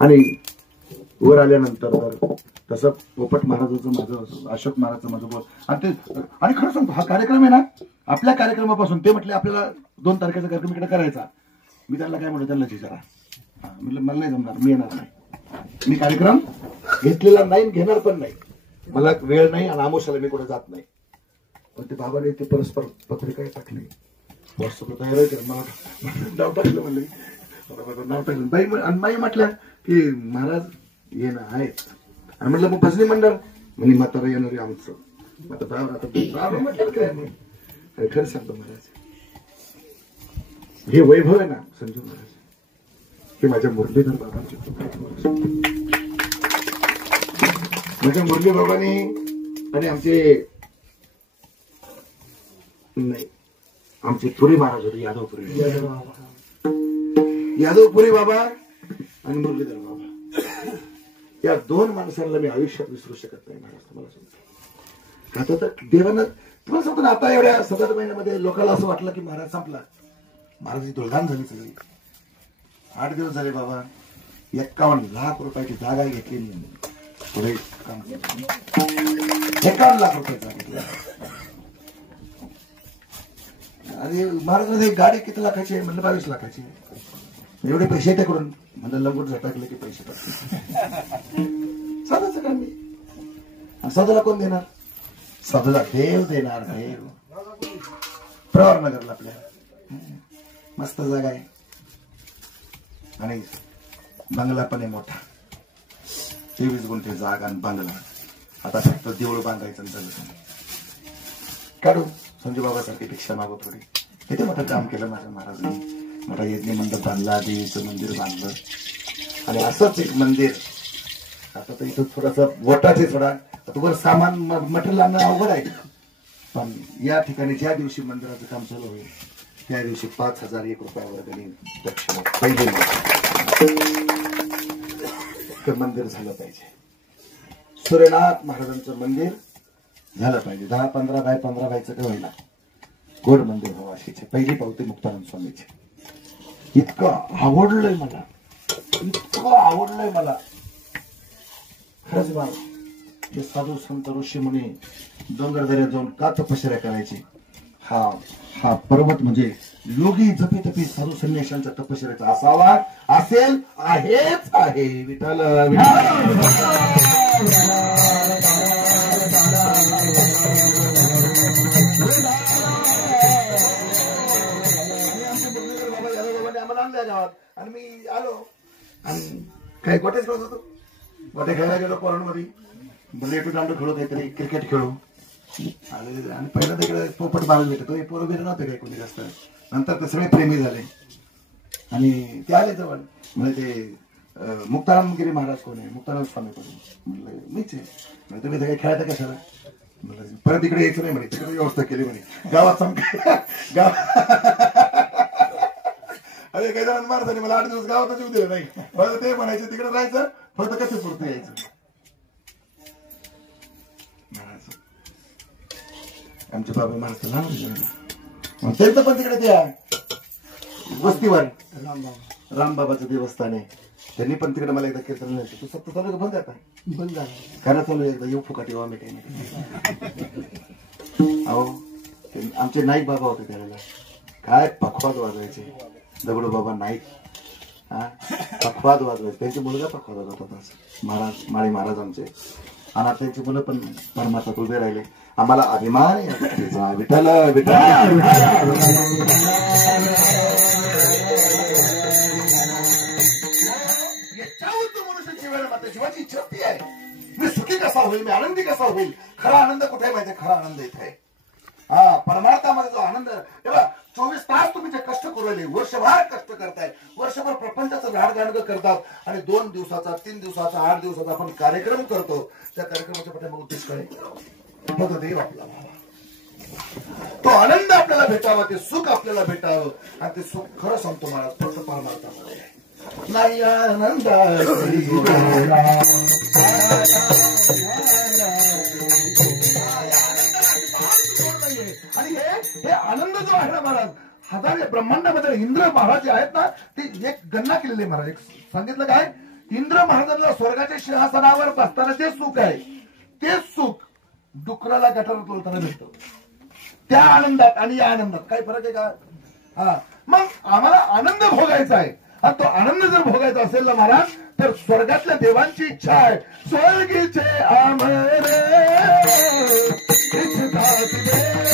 आणि वर आल्यानंतर तर तसं पोपट महाराजाचं माझं, अशोक महाराजाचं माझं बोल. आणि खरं सांगतो, हा कार्यक्रम आहे ना, आपल्या कार्यक्रमापासून ते म्हटले आपल्याला 2 तारखेचा कार्यक्रम इकडे करायचा. मी त्यांना काय म्हणतो, त्यांना विचारा. म्हटलं मला नाही जमणार, मी येणार नाही. मी कार्यक्रम घेतलेला नाही, घेणार पण नाही. मला वेळ नाही आणि आमोशाला मी कुठे जात नाही. पण ते बाबाने ते परस्पर पत्रिका टाकली, व्हॉट्सअपला तयार आहे. मला नाव टाकलं, म्हणलं नाव टाकलं. बाई म्हटलं की महाराज येणं आहेत. आणि म्हटलं मग भजनी मंडळ म्हणजे म्हातारा येणार आहे आमचं. म्हटलं काय नाही. खरं सांगतो महाराज, हे वैभव आहे ना संजू महाराज, हे माझ्या मुरलीधर बाबांचे. माझ्या मुरली बाबांनी आणि आमचे नाही, आमचे पुरी महाराज होते, यादवपुरी बाबा आणि मुरलीधर बाबा. या 2 माणसांना मी आयुष्यात विसरू शकत नाही महाराज. तुम्हाला सांगतो, आता तर देवानं तुम्हाला सांगतो ना, आता एवढ्या 7 महिन्यामध्ये लोकांना असं वाटलं की महाराज संपला. महाराज दुर्धान झाली सगळी. 8 दिवस झाले बाबा, 51 लाख रुपयाची जागा घेतली. पुढे काम 51 लाख रुपयाचा घेतला. आणि महाराज एक गाडी किती लाखाची आहे म्हणलं, 22 लाखाची. एवढे पैसे त्याकडून म्हणलं, लंगोट झटाकले की पैसे टाकले. साधाचं काम नाही. साधूला कोण देणार? साधूला देव देणार. देव प्रवर नगरला आपल्या मस्त जागा आहे आणि बंगला पण आहे मोठा. 23 गुंठे जागा आणि बंगला. आता फक्त देऊळ बांधायचं झालं. काढू संजू बाबासारखी भिक्षा मागो थोडी. किती मोठं काम केलं माझ्या महाराजांनी. मोठा यज्ञ मंडप बांधला, देवीचं मंदिर बांधलं. आणि असंच एक मंदिर आता तर इथं थोडासा वटाचे थोडा वर सामान मटेरियल आणणं अवघड आहे. पण या ठिकाणी ज्या दिवशी मंदिराचं काम चालू होईल त्या दिवशी 5001 रुपयावर त्यांनी दक्षिणा पहिले मंदिर झालं पाहिजे. सूर्यनाथ महाराजांचं मंदिर झालं पाहिजे. 10-15 बाय 15 बायचं काय होईना, गोड मंदिर व्हावं अशी पहिली पावती मुक्तानंद स्वामीची. इतकं आवडलंय मला, इतकं आवडलंय मला खरंच. मला हे साधू संत ऋषी मुनी डोंगर दऱ्यात जाऊन का तपश्चर्या करायची. हा पर्वत म्हणजे योगी जपी तपी साधू संन्याशांच्या तपश्चर्याचा असावा, असेल, आहेच आहे. विठ्ठल गावात. आणि मी आलो आणि काय गोट्याच खेळत होतो. गोट्या खेळायला गेलो पोरांमध्ये. लेटू दांडू खेळू, काहीतरी क्रिकेट खेळू. आणि पहिला तिकडे पोपट महाराज भेटतो. हे पोरं बिरं नव्हते काही कोणी जास्त. नंतर ते सगळे प्रेमी झाले आणि ते आले जवळ. म्हणजे ते मुक्तारामगिरी महाराज कोण आहे, मुक्ताराम स्वामी कोण. म्हणलं मीच आहे. म्हणजे तुम्ही काही खेळायचं कशाला. म्हणलं परत इकडे यायचं नाही म्हणे, तिकडे व्यवस्था केली म्हणे गावात. अरे काही जणांना मारत मला 8 दिवस गावातच येऊ दिलं नाही. फक्त ते म्हणायचं तिकडे राहायचं, फक्त कसं पुरतं यायचं. आमचे बाबा माणसं लहान त्यांचं पण तिकडे त्या वस्तीवर रामबाबाचं देवस्थान आहे. त्यांनी पण तिकडे मला एकदा कीर्तन तू सत्ता चालू बंद आता बंद झालं खरं चालू एकदा येऊ फुकाटी आम्ही काही नाही. अहो आमचे नाईक बाबा होते त्यावेळेला, काय पखवाद वाजवायचे. दगडू बाबा नाईक पखवाद वाजवायचे. त्यांचे मुलगा पखवाद वाजवतात महाराज, माळी महाराज आमचे. आणि आता त्यांची मुलं पण परमात्मात उभे राहिले. आम्हाला अभिमान आहे या गोष्टीचा. विठ्ठल विठ्ठल मनुष्याची वेळ मात्र जीवाची इच्छा आहे. मी सुखी कसा होईल, मी आनंदी कसा होईल. खरा आनंद कुठे आहे माहिती? खरा आनंद इथे आहे. परमार्थामध्ये जो आनंद. तेव्हा 24 तास तुम्ही जे कष्ट करू राहिले, वर्षभर कष्ट करताय, वर्षभर प्रपंचाचं झाडगाडगं करतात आणि 2 दिवसाचा 3 दिवसाचा 8 दिवसाचा आपण कार्यक्रम करतो. त्या कार्यक्रमाच्या पाठीमागे उद्देश काय? फक्त देव आपल्याला तो आनंद आपल्याला भेटावा, ते सुख आपल्याला भेटावं. आणि ते सुख खरं सांगतो महाराज फक्त परमार्थामध्ये नाही. आनंद आणि हे आनंद जो आहे ना महाराज, हजारे ब्रह्मांडामध्ये इंद्र महाराज जे आहेत ना, ते एक गणना केलेली महाराज. एक सांगितलं काय इंद्र महाराजांना स्वर्गाच्या सिंहासनावर बसताना ते सुख आहे, तेच सुख डुकराला गटारात लोळताना भेटतं. त्या आनंदात आणि या आनंदात काही फरक आहे का? हा, मग आम्हाला आनंद भोगायचा आहे. आणि तो आनंद जर भोगायचा असेल ना महाराज, तर स्वर्गातल्या देवांची इच्छा आहे. स्वर्गीचे आमरे इच्छितात देवा,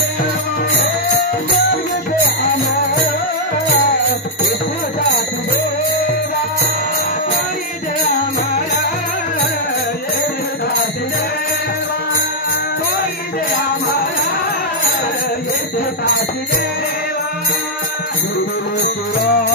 स्वर्गीचे आमरे इच्छितात देवा, स्वर्गीचे आमरे इच्छितात देवा, स्वर्गीचे आमरे इच्छितात देवा. गुरु तुरावा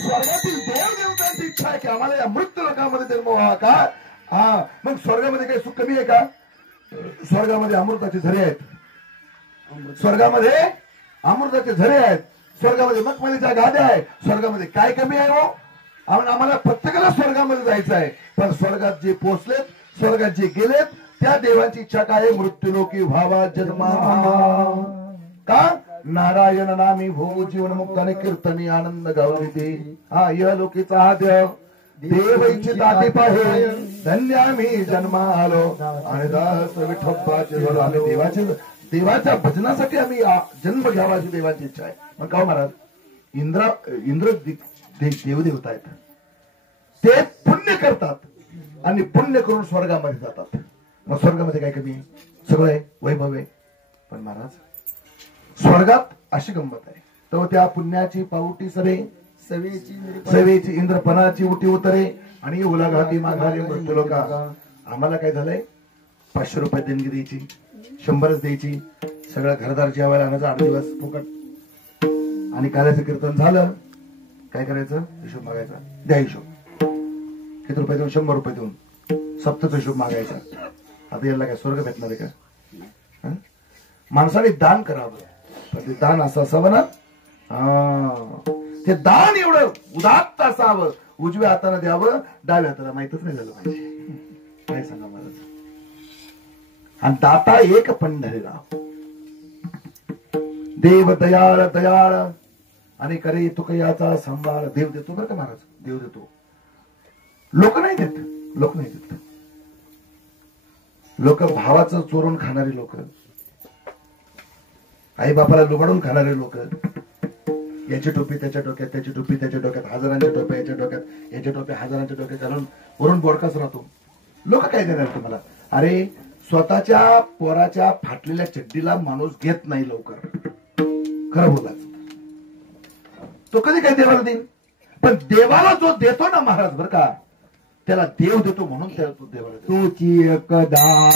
स्वर्गातील देवदेवतांची इच्छा आहे की आम्हाला या मृत्यू लोकांमध्ये जन्म व्हावा का? हा, मग स्वर्गामध्ये काही सुख कमी आहे का? स्वर्गामध्ये अमृताचे झरे आहेत, स्वर्गामध्ये अमृताचे झरे आहेत, स्वर्गामध्ये मखमलीच्या गाद्या आहे. स्वर्गामध्ये काय कमी आहे हो? आम्हाला प्रत्येकाला स्वर्गामध्ये जायचं आहे. पण स्वर्गात जे पोहोचलेत, स्वर्गात जे गेलेत, त्या देवांची इच्छा काय आहे? मृत्यूलोकी व्हावा जन्मा. का? नारायण नामी भोग जीवन मुक्ताने कीर्तनी आनंद गावते. हा, या लोकीचा हा देव देव इच्छिता ते पाहे, धन्य आम्ही जन्मा आलो आणि दास विठोबाचे झालो. आम्ही देवाच्या भजनासाठी आम्ही जन्म घ्यावा अशी देवाची इच्छा आहे. मग का महाराज, इंद्र देवदेवता आहेत, ते पुण्य करतात आणि पुण्य करून स्वर्गामध्ये जातात. मग स्वर्गामध्ये काय कमी आहे? सगळं आहे, वैभव आहे. पण महाराज, स्वर्गात अशी गंमत आहे, तो त्या पुण्याची पावटी सरे, सवेची इंद्रपणाची उटी उतरे आणि उलाघाती माघारी मृत्यू लोका. आम्हाला काय झालंय? 500 रुपये देणगी द्यायची, 100च द्यायची, सगळं घरदार जेवायला आणायचं 8 दिवस फुकट. आणि काल्याचं कीर्तन झालं, काय करायचं? हिशोब मागायचा. द्या हिशोब, किती रुपये देऊन? 100 रुपये देऊन सप्तच हिशोब मागायचा. आता याला काय स्वर्ग भेटणार आहे का? माणसाने दान करावं, पण ते दान असं असावं ना, ते दान एवढं उदात्त असावं, उजव्या हाताने द्यावं, डाव्या हाताला माहितच नाही झालं पाहिजे. काय सांगा महाराज? आणि दाता एक पंढरीराव, देव दयाळ दयाळ आणि करे तुकयाचा संभाळ. देव देतो बरं का महाराज, देव देतो. लोक नाही देत, लोक नाही देत. लोक भावाचं चोरून खाणारी लोक, आई बापाला लुबाडून खाणारे लोक, याची टोपी त्याच्या डोक्यात, त्याची टोपी त्याच्या डोक्यात, हजारांच्या टोप्या याच्या डोक्यात, याच्या टोप्या हजारांच्या डोक्यात घालून वरून बोडकाच राहतो. लोक काय देणार तुम्हाला? अरे स्वतःच्या पोराच्या फाटलेल्या चड्डीला माणूस घेत नाही लवकर, खरं बोलायचं. तो कधी काय देवाला देईल? पण देवाला जो देतो ना महाराज बर का, त्याला देव देतो म्हणून त्याला तो देवाला देतो. तुची एकदान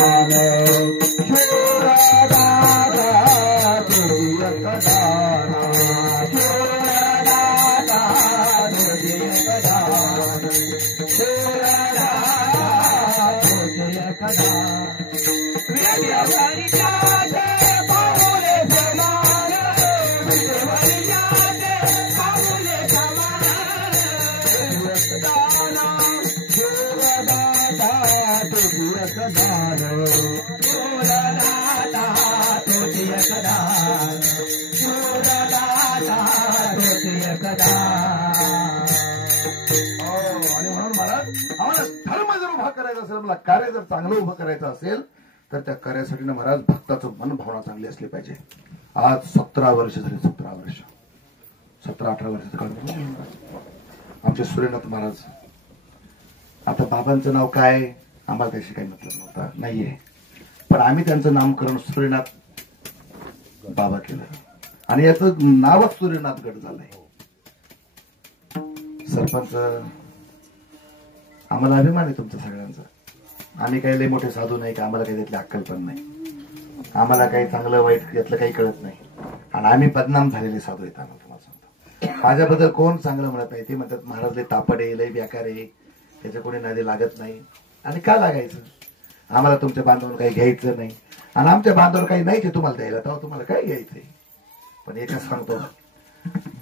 कार्य जर चांगलं उभं करायचं असेल तर त्या कार्यासाठी ना महाराज भक्ताचं मन भावना चांगली असली पाहिजे. आज 17 वर्ष झाले, 17 वर्ष, 17-18 वर्षाचं काळ आमचे सूर्यनाथ महाराज. आता बाबांचं नाव काय आम्हाला त्याशी काही मतलब नव्हता, नाहीये, पण आम्ही त्यांचं नामकरण सूर्यनाथ बाबा केलं आणि याचं नावच सूर्यनाथ गड झालंय. सरपंच, आम्हाला अभिमान आहे तुमचा सगळ्यांचा. आम्ही काही लय मोठे साधू नाही का, आम्हाला काही त्यातली अक्कल पण नाही, आम्हाला काही चांगलं वाईट यातलं काही कळत नाही. आणि आम्ही बदनाम झालेले साधू येतात. तुम्हाला सांगतो, माझ्याबद्दल कोण चांगलं म्हणत नाही. ते म्हणतात महाराज लय तापडे, लय बेकार आहे, त्याच्या कोणी नादी लागत नाही. आणि का लागायचं? आम्हाला तुमच्या बांधवांना काही घ्यायचं नाही आणि आमच्या बांधवांना काही नाही ते तुम्हाला द्यायला, तेव्हा तुम्हाला काय घ्यायचंय. पण एकच सांगतो,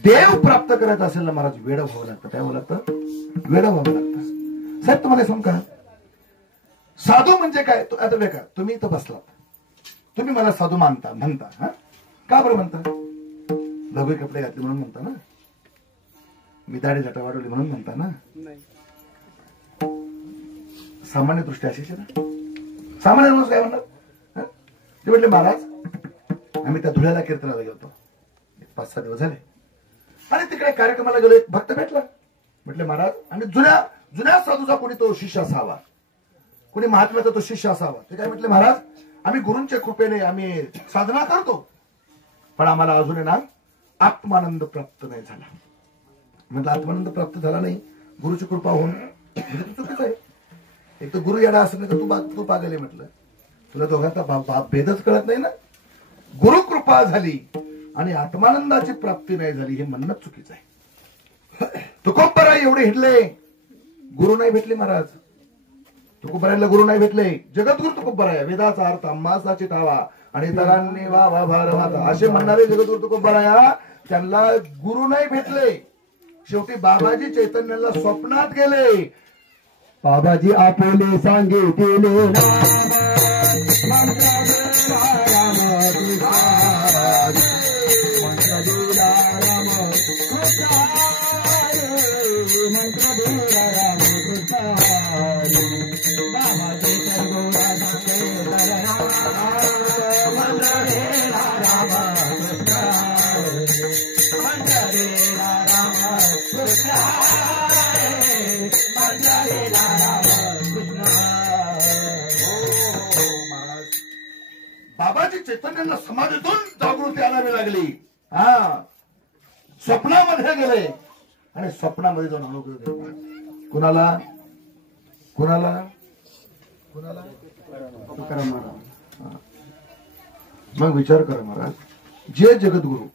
देव प्राप्त करायचं असेल ना महाराज, वेड व्हावं लागतं. काय व्हावं लागतं? वेड व्हावं लागतं. साहेब तुम्हाला सांग का, साधू म्हणजे काय? आता बघा, तुम्ही इथं बसलात, तुम्ही मला साधू म्हणता हा? का बरं म्हणता? लघवी कपडे घातले म्हणून म्हणता ना? मी दाढी जटा वाढवली म्हणून म्हणता ना? सामान्य दृष्टी अशीच आहे ना. सामान्य माणूस काय म्हणणार? ते म्हटले महाराज आम्ही त्या धुळ्याला कीर्तनाला गेलो, 5-6 दिवस झाले, आणि तिकडे कार्यक्रमाला गेलो, एक भक्त भेटला. म्हटले महाराज, आणि जुन्या साधूचा कोणी तो शिष्य असावा, कोणी महात्म्याचा तो शिष्य असावा. ते काय म्हटले महाराज, आम्ही गुरूंच्या कृपेने आम्ही साधना करतो, पण आम्हाला अजूनही ना आत्मानंद प्राप्त नाही झाला. म्हटलं आत्मानंद प्राप्त झाला नाही, गुरुची कृपा होऊन म्हणजे तू चुकीच आहे. एक तर गुरु येडा असं नाही तर तू पागल आहे. म्हटलं तुला दोघांचा भेदच कळत नाही ना. गुरु कृपा झाली आणि आत्मानंदाची प्राप्ती नाही झाली हे म्हणणं चुकीचं आहे. तुकोबराय एवढे हिंडले, गुरु नाही भेटले महाराज. तुकोबरायला गुरु नाही भेटले. जगद्गुरु तुकोबराय, वेदाचा अर्थ आम्हाचा चितावा आणि इतरांनी वा वा भारवाता असे म्हणणारे जगद्गुरु तुकोबराया, त्यांना गुरु नाही भेटले. शेवटी बाबाजी चैतन्याला स्वप्नात गेले. बाबाजी आपले सांगितले बाबाजी चैतन्यांना समाधीतून जागृती आणावी लागली. हा, स्वप्नामध्ये गेले आणि स्वप्नामध्ये जाऊन अनुभव घेतला. कुणाला कुणाला कुणाला तुकाराम महाराज. मग विचार करा महाराज, जे जगद्गुरु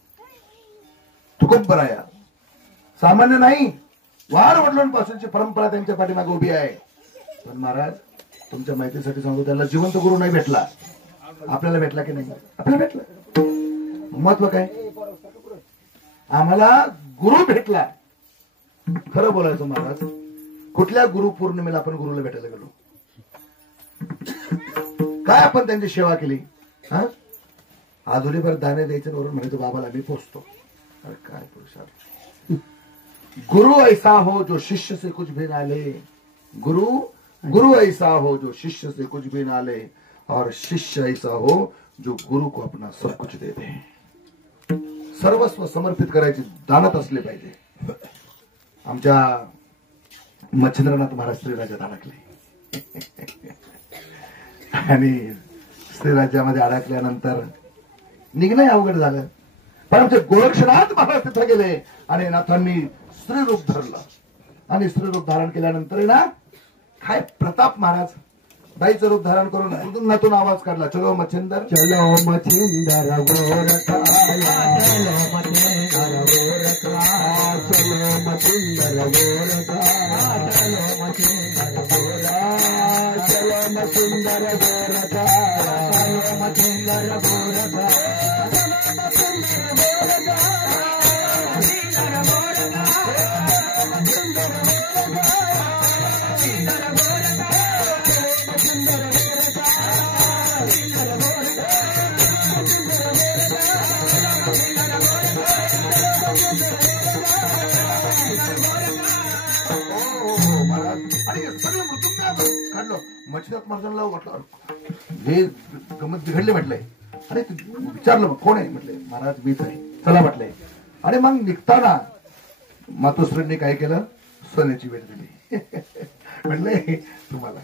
तुकोबराया सामान्य नाही, वार वडिलांपासूनची परंपरा त्यांच्या पाठीमागे उभी आहे. पण महाराज तुमच्या माहितीसाठी सांगतो, त्याला जिवंत गुरु नाही भेटला. आपल्याला भेटला की नाही? आपल्याला भेटला. महत्व काय? आम्हाला गुरु भेटला. खरं बोलायचं महाराज, कुठल्या गुरु पौर्णिमेला आपण गुरुला भेटायला गेलो? काय आपण त्यांची सेवा केली? हा, आधुरीभर दाणे द्यायचे वरून म्हणायचं बाबाला मी पोचतो. अरे काय पुरुषार्थ. गुरु ऐसा हो जो शिष्य से कुछ भी ना ले. गुरु ऐसा हो जो शिष्य से कुछ भी ना ले और शिष्य ऐसा हो जो गुरु को अपना सब कुछ दे दे. सर्वस्व समर्पित करायची दानत असले पाहिजे. आमच्या मच्छिंद्रनाथ महाराज श्रीराज्यात अडकले आणि श्रीराज्यामध्ये अडकल्यानंतर निघणं अवघड झालं. पण आमचे गोरक्षनाथ महाराज तिथे गेले आणि नाथांनी स्त्रीरूप धरलं आणि स्त्रीरूप धारण केल्यानंतर ना काय प्रताप महाराज बाईचं रूप धारण करून उदुंगातून आवाज काढला, चलो मच्छिंदर चलो मच्छिंदर गोरखाया, चलो मच्छिंदर गोरखाया, चलो मच्छिंदर गोरखाया, चलो मच्छिंदर गोरखाया, चलो मच्छिंदर गोरखाया, चलो मच्छिंदर गोरखाया. मच्छिनाथ महाराजांना वाटलं हे गमत बिघडले. म्हटलंय अरे विचारलं कोण आहे? म्हटले महाराज मीच आहे. चला म्हटलंय. आणि मग निघताना मातोश्रींनी काय केलं? सोन्याची भेट दिली. म्हटले तुम्हाला.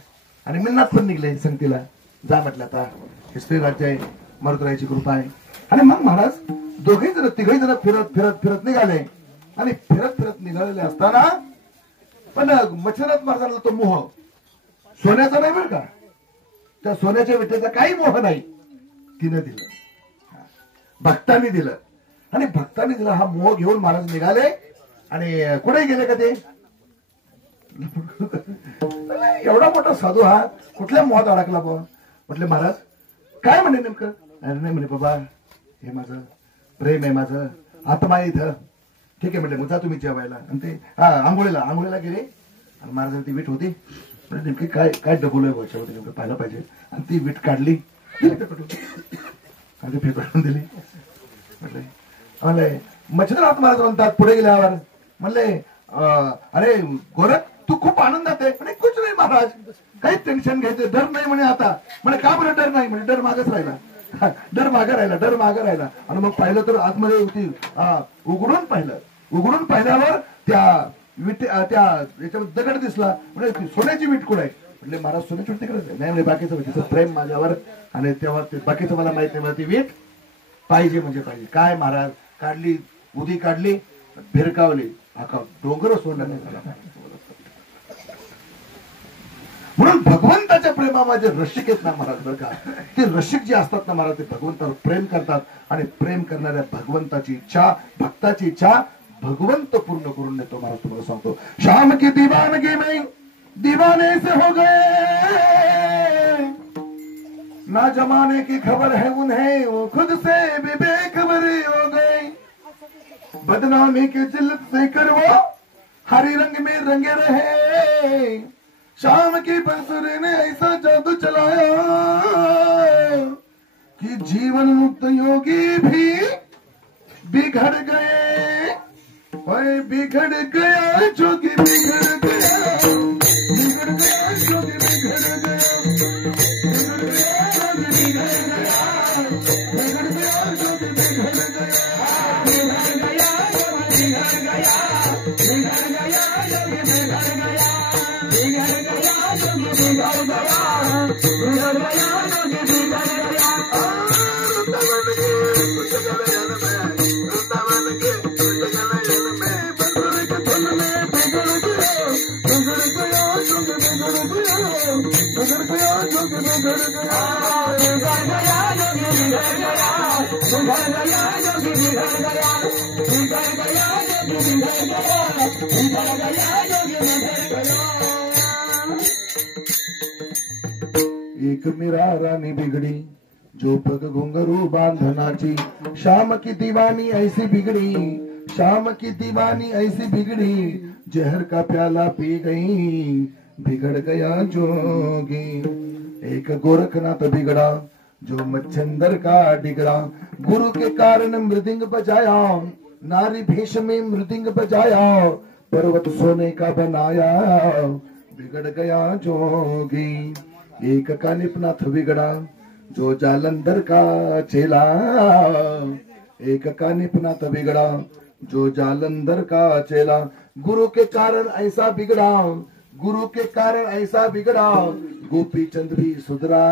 आणि मिन्नाथ पण निघले संगतीला. जा म्हटलं आता हे श्री राज्य आहे, मरुदरायाची कृपा आहे. आणि मग महाराज तिघही जण फिरत फिरत फिरत निघाले. आणि फिरत फिरत निघालेले असताना पण मच्छिनाथ महाराजांना तो मोह सोन्याचा नाही बरं का, त्या सोन्याच्या विठ्ठ्याचा काही मोह नाही. तिनं दिलं, भक्तांनी दिलं. आणि भक्तांनी दिला हा मोह घेऊन महाराज निघाले. आणि कुठे गेले का ते? एवढा मोठा साधू हा कुठल्या मोहात अडकला बुवा? म्हटले महाराज काय म्हणे नेमकं? अरे नाही म्हणे बाबा, हे माझं प्रेम आहे, माझं आत्मा आहे इथं. ठीक आहे म्हटलं, मग जा तुम्ही जेवायला. आणि ते आंघोळीला गेले आणि महाराजांनी ती वीट होती. म्हणजे नेमकी काय काय डबल आहे वर्षामध्ये नेमकं पाहिलं पाहिजे. आणि ती वीट काढली आणि ती फेकून दिली. म्हणले मच्छिंद्रनाथ महाराज म्हणतात पुढे गेल्यावर, म्हणले अरे गोरख तू खूप आनंदात आहे. म्हणे कुछ नाही महाराज, काही टेन्शन घ्यायचं, डर नाही म्हणे आता. म्हणे का बरं डर नाही? म्हणे डर मागच राहिला, डर मागं राहिला. आणि मग पाहिलं तर आतमध्ये होती, उघडून पाहिल्यावर त्या याच्यावर दगड दिसला. म्हणजे सोन्याची वीट कुठे आहे? म्हटले महाराज सोन्याची वीट तिकडे नाही. म्हणजे बाकीचं तिचं प्रेम माझ्यावर, आणि तेव्हा बाकीचं मला माहित नाही, मला ती वीट पाहिजे म्हणजे पाहिजे. काय महाराज? काढली, उदी काढली, भिरकावली, अख्खा डोंगर सोडला नाही झाला. म्हणून भगवंताच्या प्रेमामध्ये रसिक आहेत ना महाराज, बरं का, ते रसिक जे असतात ना महाराज, ते भगवंतावर प्रेम करतात. आणि प्रेम करणाऱ्या भगवंताची इच्छा, भक्ताची इच्छा भगवंत पूर्ण करून देतो महाराज. तुम्हाला सांगतो, शाम की दीवानगी में दीवाने से हो गए, ना जमाने की खबर है उन्हें, वो खुद से भी बेखबर हो गए. बदनामी की जिल्लत से करवा हरी रंग में रंगे रहे. शाम की बंसुरी ने ऐसा जादू चलाया कि जीवन मुक्त योगी भी बिगड़ गए. ओए बिगड़ गया जोगी, बिगड़ गया जोगी, बिगड़ गया. एक मेरा रानी बिगड़ी जो पग घुंघरू बांधनाची. शाम की दीवानी ऐसी बिगड़ी, शाम की दीवानी ऐसी बिगड़ी, जहर का प्याला पी गई, बिगड़ गया जोगी. एक गोरखनाथ बिगड़ा जो मच्छिंदर का डिगड़ा, गुरु के कारण मृदंग बजाया, नारी भेष में मृदंग बजाया, पर्वत सोने का बनाया, बिगड़ गया जोगी. एक कानिपनाथ बिगड़ा जो जालंधर का चेला, एक कानिपनाथ बिगड़ा जो जालंधर का चेला, गुरु के कारण ऐसा बिगड़ा, गुरु के कारण ऐसा बिगड़ा, गोपी चंद भी सुधरा,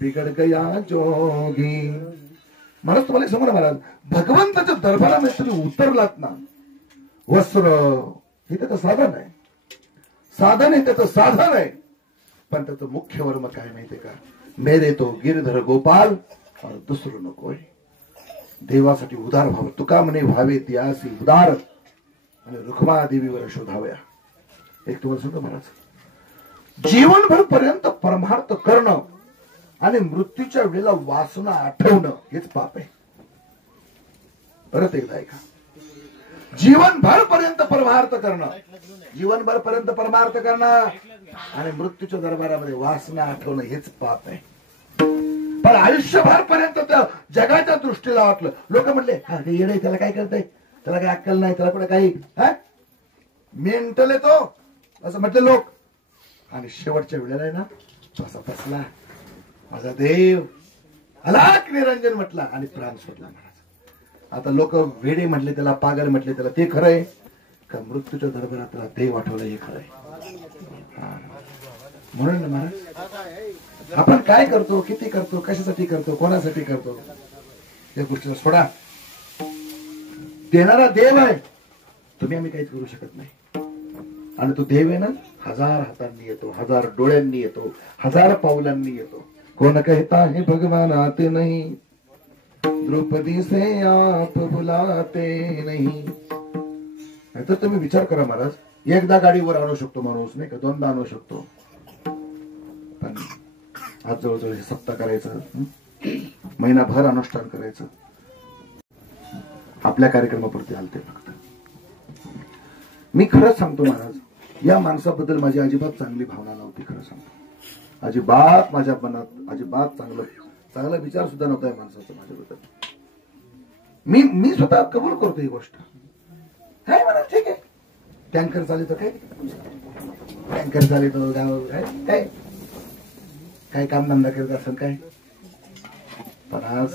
बिगड़ गया जोगी. महाराज तुम्हाला समोर महाराज भगवंताच्या दरबारामध्ये तुम्ही उतरलात ना, वस्त्र हे त्याचं साधन आहे, साधन आहे, त्याचं साधन आहे. पण त्याचं मुख्य वर्म काय माहितीये का? मेरे तो गिरधर गोपाल और दुसरं नकोय. देवासाठी उदार व्हावं. तुका म्हणे व्हावे त्यासी उदार, आणि रुक्मा देवीवर शोधाव्या. एक तुम्हाला सांगतो महाराज, जीवनभर पर्यंत परमार्थ करणं आणि मृत्यूच्या वेळेला वासना आठवणं हेच पाप आहे. परत एकदा ऐका, जीवनभर पर्यंत परमार्थ करणं, जीवनभर पर्यंत परमार्थ करणं आणि मृत्यूच्या दरबारामध्ये वासना आठवणं हेच पाप आहे. पण आयुष्यभर पर्यंत त्या जगाच्या दृष्टीला वाटलं, लोक म्हणले हा ते येडे, त्याला काय करताय, त्याला काही अक्कल नाही, त्याला कुठे काही मेंटल येतो असं म्हटले लोक. आणि शेवटच्या वेळेला आहे ना असा बसला, माझा देव अलाक निरंजन म्हटला आणि प्राण सोडला महाराज. आता लोक वेडे म्हटले त्याला, पागल म्हटले त्याला, ते खरंय का मृत्यूच्या दरबारात त्याला देव आठवलं हे खरंय. म्हणून ना महाराज आपण काय करतो, किती करतो, कशासाठी करतो, कोणासाठी करतो या गोष्टीला सोडा. देणारा देव आहे, तुम्ही आम्ही काहीच करू शकत नाही. आणि तो देव आहे ना, 1000 हातांनी येतो, 1000 डोळ्यांनी येतो, 1000 पावलांनी येतो. कोण कहता है भगवान आते नहीं, द्रौपदी से आप बुलाते नहीं. तर तुम्ही विचार करा महाराज, एकदा गाडीवर आणू शकतो माणूस, नाही का, दोनदा आणू शकतो, पण आज जवळजवळ हे सप्ताह करायचं, महिनाभर अनुष्ठान करायचं, आपल्या कार्यक्रमापुरते आलते फक्त. मी खरंच सांगतो महाराज, या माणसाबद्दल माझी अजिबात चांगली भावना नव्हती. खरं सांगतो, अजिबात माझ्या मनात अजिबात चांगला विचार सुद्धा नव्हता या माणसाचा माझ्याबद्दल. मी स्वतः कबूल करतो ही गोष्ट. काय म्हणा, ठीक आहे, टँकर चालित काय, टँकर चालित काय काय कामधंदा करत असेल काय, पण आज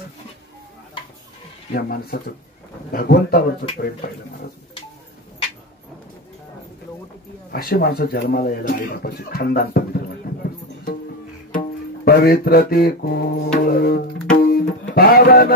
या माणसाचं भगवंतावरचं प्रेम पाहिलं महाराज. अशी माणसं जन्माला यायला आई बापाचे खानदान पवित्र वाटतं. पवित्र ते कुळ पावन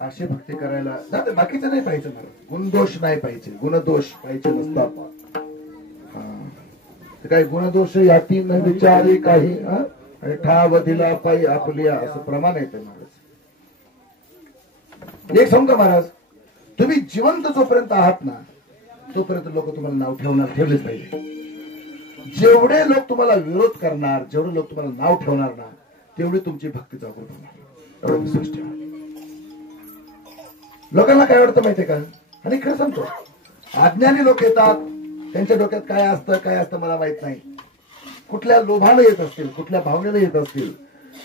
अशी भक्ती करायला बाकीचं नाही पाहिजे मला, गुणदोष नाही पाहिजे, गुणदोष पाहिजे नसतात. काही गुणदोष याती न विचारी काही, आणि ठाव दिला पायी आपल्या, असं प्रमाण येते महाराज. एक सांगू का महाराज, तुम्ही जिवंत जोपर्यंत आहात ना, तोपर्यंत लोक तुम्हाला नाव ठेवलेच पाहिजे. जेवढे लोक तुम्हाला विरोध करणार, जेवढे लोक तुम्हाला नाव ठेवणार ना, तेवढी तुमची भक्ती जागृत होणार. एवढं विश्वास ठेवा. लोकांना काय वाटतं माहितीये का, आणि खरं सांगतो, अज्ञानी लोक येतात, त्यांच्या डोक्यात काय असतं मला माहित नाही. कुठल्या लोभानं येत असतील, कुठल्या भावनेनं येत असतील,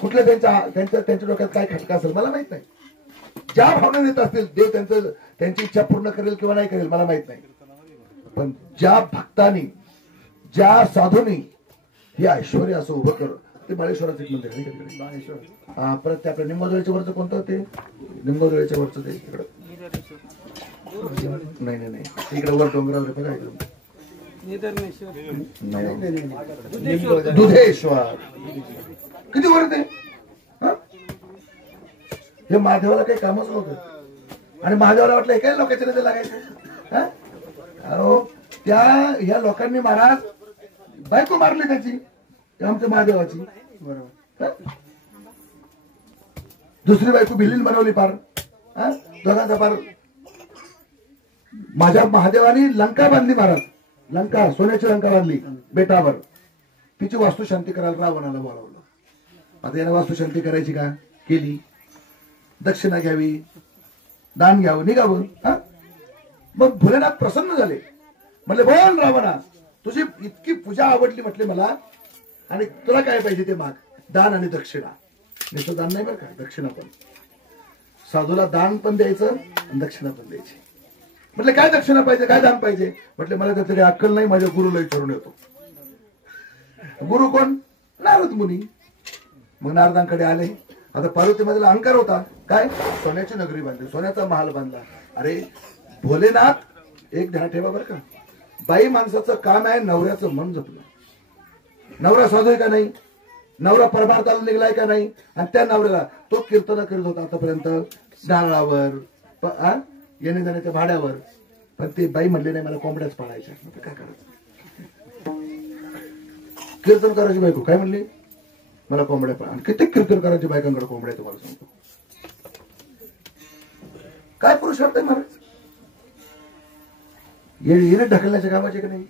कुठल्या त्यांच्या डोक्यात काय खटका असेल मला माहित नाही. ज्या भावनेनं येत असतील, देव त्यांची इच्छा पूर्ण करेल किंवा नाही करेल मला माहित नाही. पण ज्या भक्तांनी, ज्या साधूंनी हे ऐश्वर्य असं उभं कर, ते बाळेश्वराचं एक मंदिर आहे तिकडे, बाळेश्वर. हा, परत ते आपल्या निंबोदळीच्या वरचं कोणतं, ते निंबोदळीच्या वरचं ते इकडं नाही इकडे वर डोंगरावर बघा, दुधेश्वर किती वर ते. हे महादेवाला काही कामच नव्हतं, आणि महादेवाला वाटलं हे काय लोकांच्या नजर लागायचं. अहो, ह्या लोकांनी महाराज बायको मारली त्याची, आमच्या महादेवाची, बरोबर. दुसरी बायको भिलीन बनवली पार, दोघांचा पार. माझ्या महादेवानी लंका बांधली महाराज, लंका, सोन्याची लंका बांधली बेटावर. तिची वास्तुशांती करायला रावणाला बोलावलं. आता याला वास्तुशांती करायची का, केली. दक्षिणा घ्यावी, दान घ्यावं, निघावं. मग भोलेनाथ प्रसन्न झाले, म्हणले बोल रावणा, तुझी इतकी पूजा आवडली म्हटले मला, आणि तुला काय पाहिजे ते माग, दान आणि दक्षिणा. नुसतं दान नाही बरं का, दक्षिणा पण. साधूला दान पण द्यायचं आणि दक्षिणा पण द्यायची. म्हटलं काय दक्षिणा पाहिजे, काय दान पाहिजे, म्हटले मला त्याचं काही अक्कल नाही, माझ्या गुरुला विचारून येतो. गुरु कोण, नारद मुनी. मग नारदांकडे आले. आता पार्वतीमध्ये अहंकार होता, काय सोन्याची नगरी बांधली, सोन्याचा महाल बांधला. अरे भोलेनाथ, एक ध्यान ठेवा बरं का, बाई माणसाचं काम आहे नवऱ्याचं मन जपलं. नवरा साधू आहे का नाही, नवरा परमार्थाला निघलाय का नाही, आणि त्या नवऱ्याला तो कीर्तन करीत होता आतापर्यंत नारळावर, येणे जाण्याच्या भाड्यावर. पण ते बाई म्हणले नाही मला कोंबड्याच पाळायच्या. काय करायचं, कीर्तन करायची बायको काय म्हणली, मला कोंबड्या पाळा. आणि किती कीर्तन करायची बायकांकडे कोंबड्या, तुम्हाला सांगतो. काय पुरुषार्थ आहे महाराज, येणे ढकलण्याच्या कामाचे का नाही.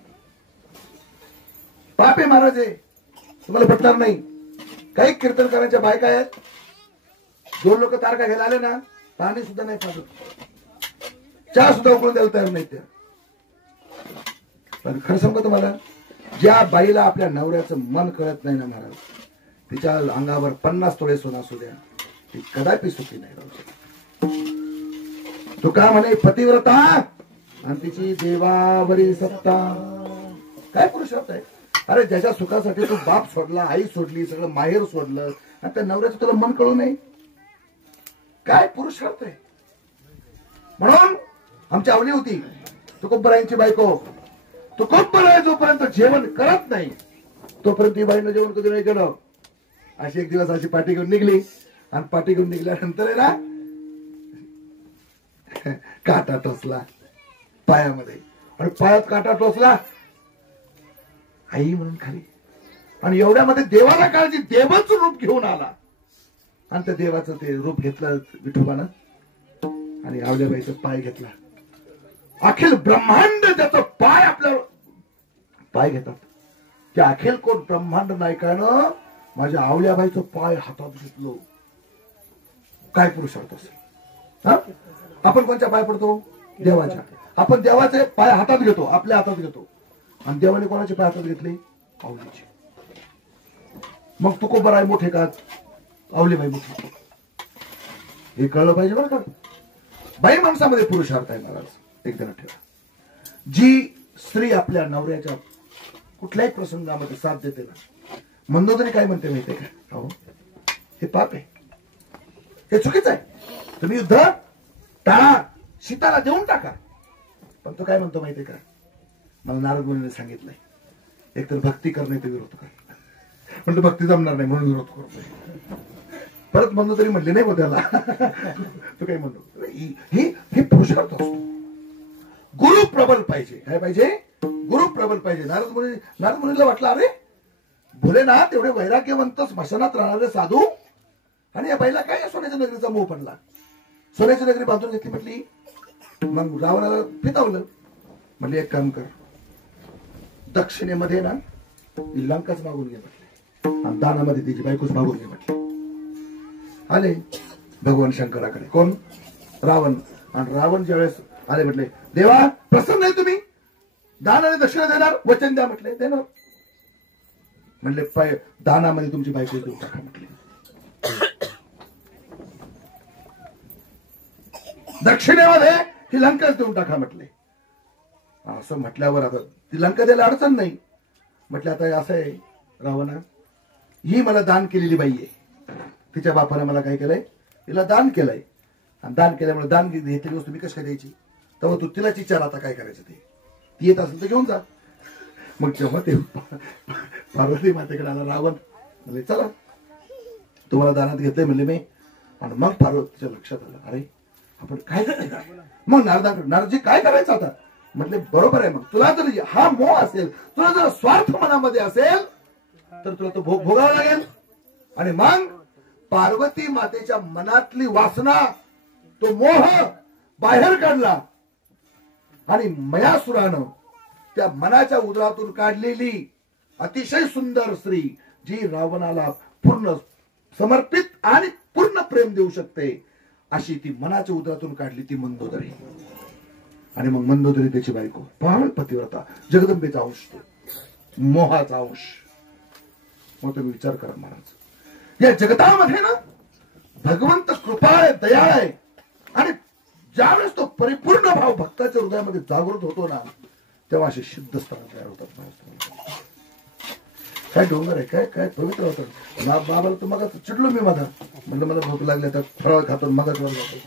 पाप आहे महाराज, आहे तुम्हाला पटणार नाही. काही कीर्तन करायच्या बायका आहेत, दोन लोक तारका घ्यायला आले ना, पाणी सुद्धा नाही पाजत, चहा सुद्धा उकळून द्यायला तयार नाही त्या. पण खरं सांगतो तुम्हाला, ज्या बाईला आपल्या नवऱ्याचं मन कळत नाही ना महाराज, तिच्या अंगावर 50 तोळे सोनं असू द्या, ती कदापि सुखी नाही राहू शकत. तू का म्हणे, पतिव्रता आणि तिची देवावरी सत्ता. काय पुरुषार्थ आहे? अरे ज्याच्या सुखासाठी तू बाप सोडला, आई सोडली, सगळं माहेर सोडलं आणि त्या नवऱ्याचं तुला मन कळू नये, काय पुरुषार्थ आहे? म्हणून आमची आवली होती तुकोबरायांची बायको. तुकोबराय जोपर्यंत जेवण करत नाही तोपर्यंत ती बाईनं जेवण कधी नाही केलं. अशी एक दिवस अशी पाठी घेऊन निघली आणि पाठी घेऊन निघल्यानंतर आहे ना काटा टोचला पायामध्ये आणि पायात काटा टोचला, आई म्हणून खाली. आणि एवढ्यामध्ये देवाला काळजी, देवाचं रूप घेऊन आला आणि त्या देवाचं ते रूप घेतलं विठोबानं आणि आवल्याबाईचा पाय घेतला. अखिल ब्रह्मांड त्याचा पाय आपल्या पाय घेतात. त्या अखिल कोट ब्रह्मांड नायकानं माझ्या आवल्याबाईचं पाय हातात घेतलो. काय पुरुषार्थ असेल? आपण कोणत्या पाय पडतो? देवाच्या. आपण देवाचे पाय हातात घेतो, आपल्या हातात घेतो. आणि देवाने कोणाचे पाय हातात घेतले? आवलीचे. मग तुकोबराय मोठे का आवलीबाई मोठी? हे कळलं पाहिजे बरं का. बाई माणसामध्ये पुरुषार्थ आहे महाराज, एक ध्यानात ठेवा. जी स्त्री आपल्या नवऱ्याच्या कुठल्याही प्रसंगामध्ये साथ देते ना, मंदोदरी काय म्हणते माहितीये का? अहो हे पाप आहे, हे चुकीचं आहे, तुम्ही युद्ध टाळा, सीताला देऊन टाका. पण तो काय म्हणतो माहितीये का? मला नारद मुनीने सांगितलंय एकतर भक्ती करणे ते विरोध कर. म्हणतो भक्ती जमणार नाही म्हणून विरोध करतोय. परत म्हणतो तरी म्हणले नाही त्याला. तो काय म्हणतो? हे पुरुषार्थ असतो. गुरु प्रबल पाहिजे. काय पाहिजे? गुरु प्रबल पाहिजे. नारद मुनीला वाटलं अरे भोलेनाथ एवढे वैराग्यवंत स्मशानात राहणारे साधू आणि या बाईला काय सोन्याच्या नगरीचा मोह पडला. सोन्याची नगरी बांधून घेतली म्हटली. मग रावणाला फितावलं. म्हणले एक काम कर, दक्षिणेमध्ये ना लंकाच मागून घे म्हटले आणि दानामध्ये तिची बायकोच मागून घे म्हटले. आले भगवान शंकराकडे. कोण? रावण. आणि रावण ज्यावेळेस आले म्हटले देवा प्रसन्न आहे तुम्ही, दान आणि दक्षिणा देणार, वचन द्या म्हटले. देणार. म्हणले दानामध्ये तुमची बायको देऊ टाका म्हटले, दक्षिणेमध्ये ही लंकाच देऊन टाका म्हटले. असं म्हटल्यावर आता ती लंका द्यायला अडचण नाही. म्हटलं आता असं आहे रावणा, ही मला दान केलेली बाई आहे, तिच्या बापाने मला काय केलंय, तिला दान केलंय आणि दान केल्यामुळे दान घेतलेली वस्तू मी कशी काय द्यायची? तेव्हा तू तिलाच विचार आता काय करायचं ते, ती येत असेल तर घेऊन जा. मग जेव्हा ते पार्वती मातेकडे आला रावण, म्हणजे चला तुम्हाला दानात घेतलंय म्हणले मी. आणि मग पार्वतीच्या लक्षात आलं अरे आपण काय करायचं. मग नारदजी काय करायचं आता? म्हटले बरोबर आहे, मग तुला जर हा मोह असेल, तुला जर स्वार्थ मनामध्ये असेल तर तुला तो भोग भोगावा लागेल. आणि मग पार्वती मातेच्या मनातली वासना, तो मोह बाहेर काढला आणि मयासुरानं त्या मनाच्या उदरातून काढलेली अतिशय सुंदर स्त्री, जी रावणाला पूर्ण समर्पित आणि पूर्ण प्रेम देऊ शकते, अशी ती मनाच्या उदरातून काढली ती मंदोदरी. आणि मग मंदोदरी त्याची बायको, पावन पतिव्रता, जगदंबेचा अंश, तो मोहाचा अंश. मग तुम्ही विचार करा महाराज, या जगतामध्ये ना भगवंत कृपाळ दयाळ आहे. आणि ज्यावेळेस तो परिपूर्ण भाव भक्ताच्या हृदयामध्ये जागृत होतो ना, तेव्हा असे सिद्ध स्थान तयार होतात. काय डोंगर आहे, काय काय पवित्र होतं. बाबाला तर मग चिडलो मी माझा, म्हणलं मला भूक लागली तर फराळ खातो, मगच वर जातो,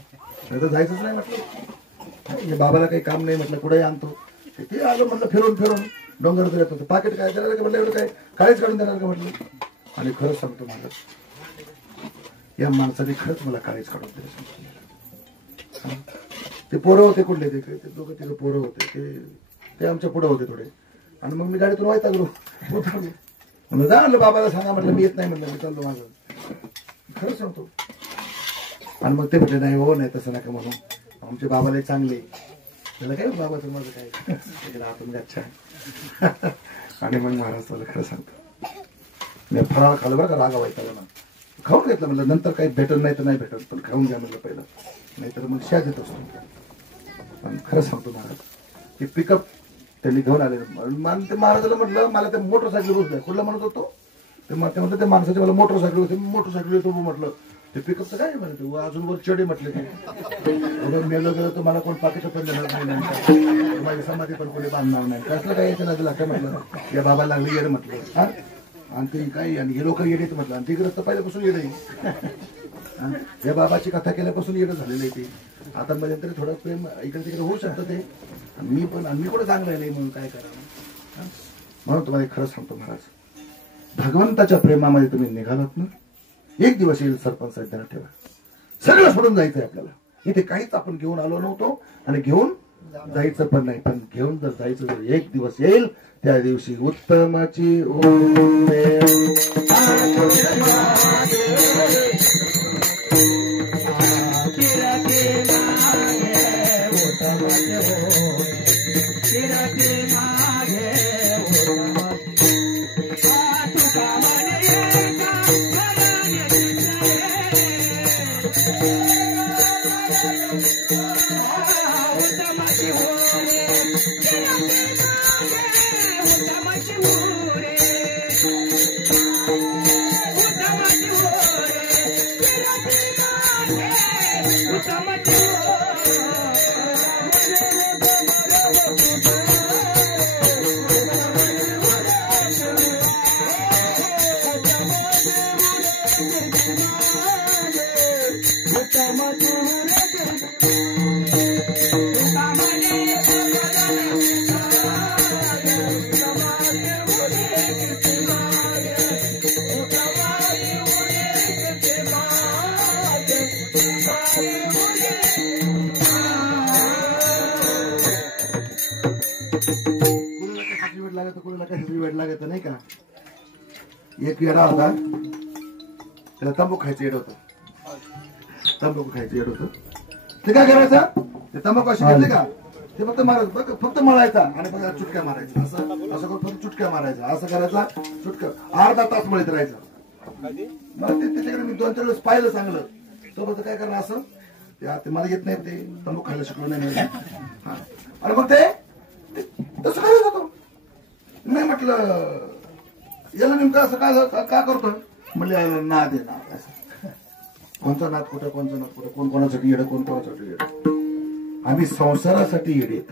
नाही तर जायचंच नाही म्हटलं. बाबाला काही काम नाही म्हटलं, कुठेही आणतो. ते आलं म्हटलं फिरून फिरून डोंगर येत होतं. पाकिट काय करायला का म्हटलं, एवढं काय काळीच काढून देणार का म्हटलं. आणि खरंच सांगतो मला, या माणसाने खरंच मला काळीच काढून दिलं. ते पोरं होते कुठले, ते दोघं तिघं पोरं होते, ते आमच्या पुढं होते थोडे. आणि मग मी गाडीतून वैतागलो, म्हणलं जा म्हणलं बाबाला सांगा, म्हटलं मी येत नाही, म्हटलं मी चाललो माझं, खरंच सांगतो. आणि मग ते म्हटले नाही हो, नाही तसं नका म्हणून, आमचे बाबाला चांगले. त्याला काय बाबाचं माझं काय आपण अच्छा. आणि मग महाराष्ट्राला खरं सांगतो, मी फराळ खाल्लं बरं का, रागा वैतागला ना, खाऊन घेतलं म्हणलं, नंतर काही भेटत नाही तर नाही भेटत, पण खाऊन घ्या म्हणलं पहिलं, नाहीतर मग शाद येत असतो. पण खरं सांगतो महाराज, ते पिकअप त्यांनी घेऊन आले. ते महाराजाला म्हटलं मला ते मोटरसायकल रोज द्या. कुठला म्हणत होतो ते म्हटलं, त्या माणसाच्या मला मोटरसायकल होते, मोटरसायकल येतो म्हटलं. ते पिकअपचं काय म्हणत अजून वर चढे म्हटलं ते एवढं मेलो गेलो तर मला कोण पाकिट पण देणार नाही, माझी समाधी पण कोणी बांधणार नाही, कसलं काय याच्या नदी लागतं म्हटलं. या बाबाला लागली येडं म्हटलं. हा आणि ते काय आणि हे लोक येडेत म्हटलं. आणि तिकडं तर पहिल्यापासून येडं आहे. या बाबाची कथा केल्यापासून येडं झालेलं आहे ते. आता मध्ये तरी थोडं प्रेम इकडे तिकडे होऊ शकतं ते. मी कुठं चांगलं नाही म्हणून काय करावं. म्हणून तुम्हाला खरं सांगतो महाराज, भगवंताच्या प्रेमामध्ये तुम्ही निघालात ना, एक दिवस येईल सरपंच त्यांना ठेवा. सगळं सोडून जायचंय आपल्याला. इथे काहीच आपण घेऊन आलो नव्हतो आणि घेऊन जायचं पण नाही, पण घेऊन जर जायचं जर एक दिवस येईल त्या दिवशी उत्तमाची लागत नाही का. एक येडा होता, त्याला तंबाखू खायचं येड होतं. तंबाखू खायचं येड होतं. ते काय करायचं, ते तंबाखू अशी घेतली का ते फक्त मारायचं, फक्त मळायचा आणि फक्त चुटक्या मारायचा. असं असं करून फक्त चुटक्या मारायचा, असं करायचा चुटक्या. अर्धा तास मळीत राहायचं. मग त्याच्याकडे मी 2-4 वेळेस पाहिलं चांगलं. तो फक्त काय करणार असं, ते मला येत नाही, ते तंबाखू खायला शिकलो नाही. आणि मग ते तसं करायचं होतं. नाही म्हटलं याला नेमकं असं काय का करतो म्हणले, नाद आहे नाद. असं कोणता नाद कुठं, कोणता नाद कुठं, कोण कोणासाठी येडं, कोण कोणासाठी येडं. आम्ही संसारासाठी येडे येत.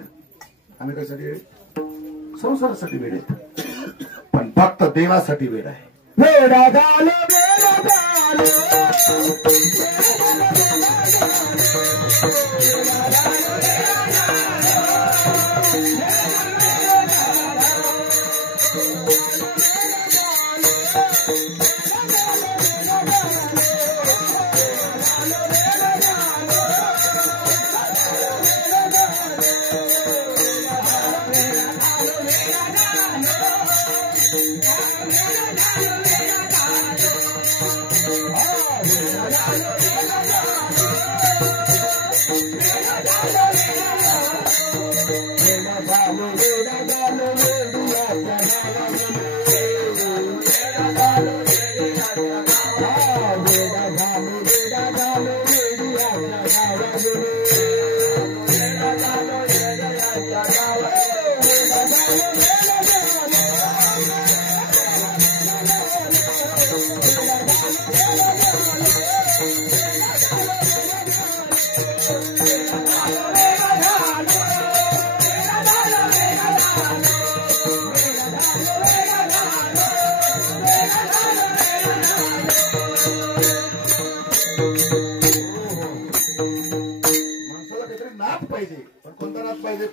आम्ही कशासाठी येडे, संसारासाठी वेड येत. पण फक्त देवासाठी वेड आहे. वेडा झालो वेडा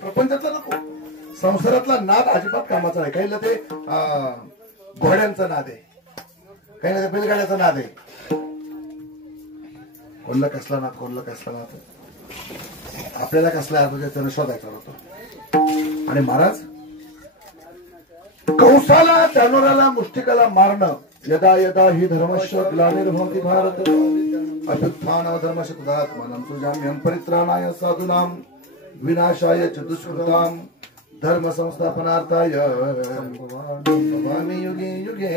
प्रपंचातला नको, संसारातला नाद अजिबात कामाचा नाही. काहीला ते घोड्यांचा नाद आहे, काहीला ते बैलगाड्याचा नाद आहे. कोणला कसला नाद, कोणला कसला नाद. आपल्याला कसला त्यानं शोधायचा होतो. आणि महाराज कंसाला, चानोराला, मुष्टिकाला मारणं. यदा यदा ही धर्मस्य ग्लानिर्भवति भारत अभ्युत्थान धर्मस्य तदात्मानं तुजाम्यहं परित्राणाय साधूनां विनाशाय च दुष्कृतां धर्म संस्थापनार्थाय भवामि युगे युगे.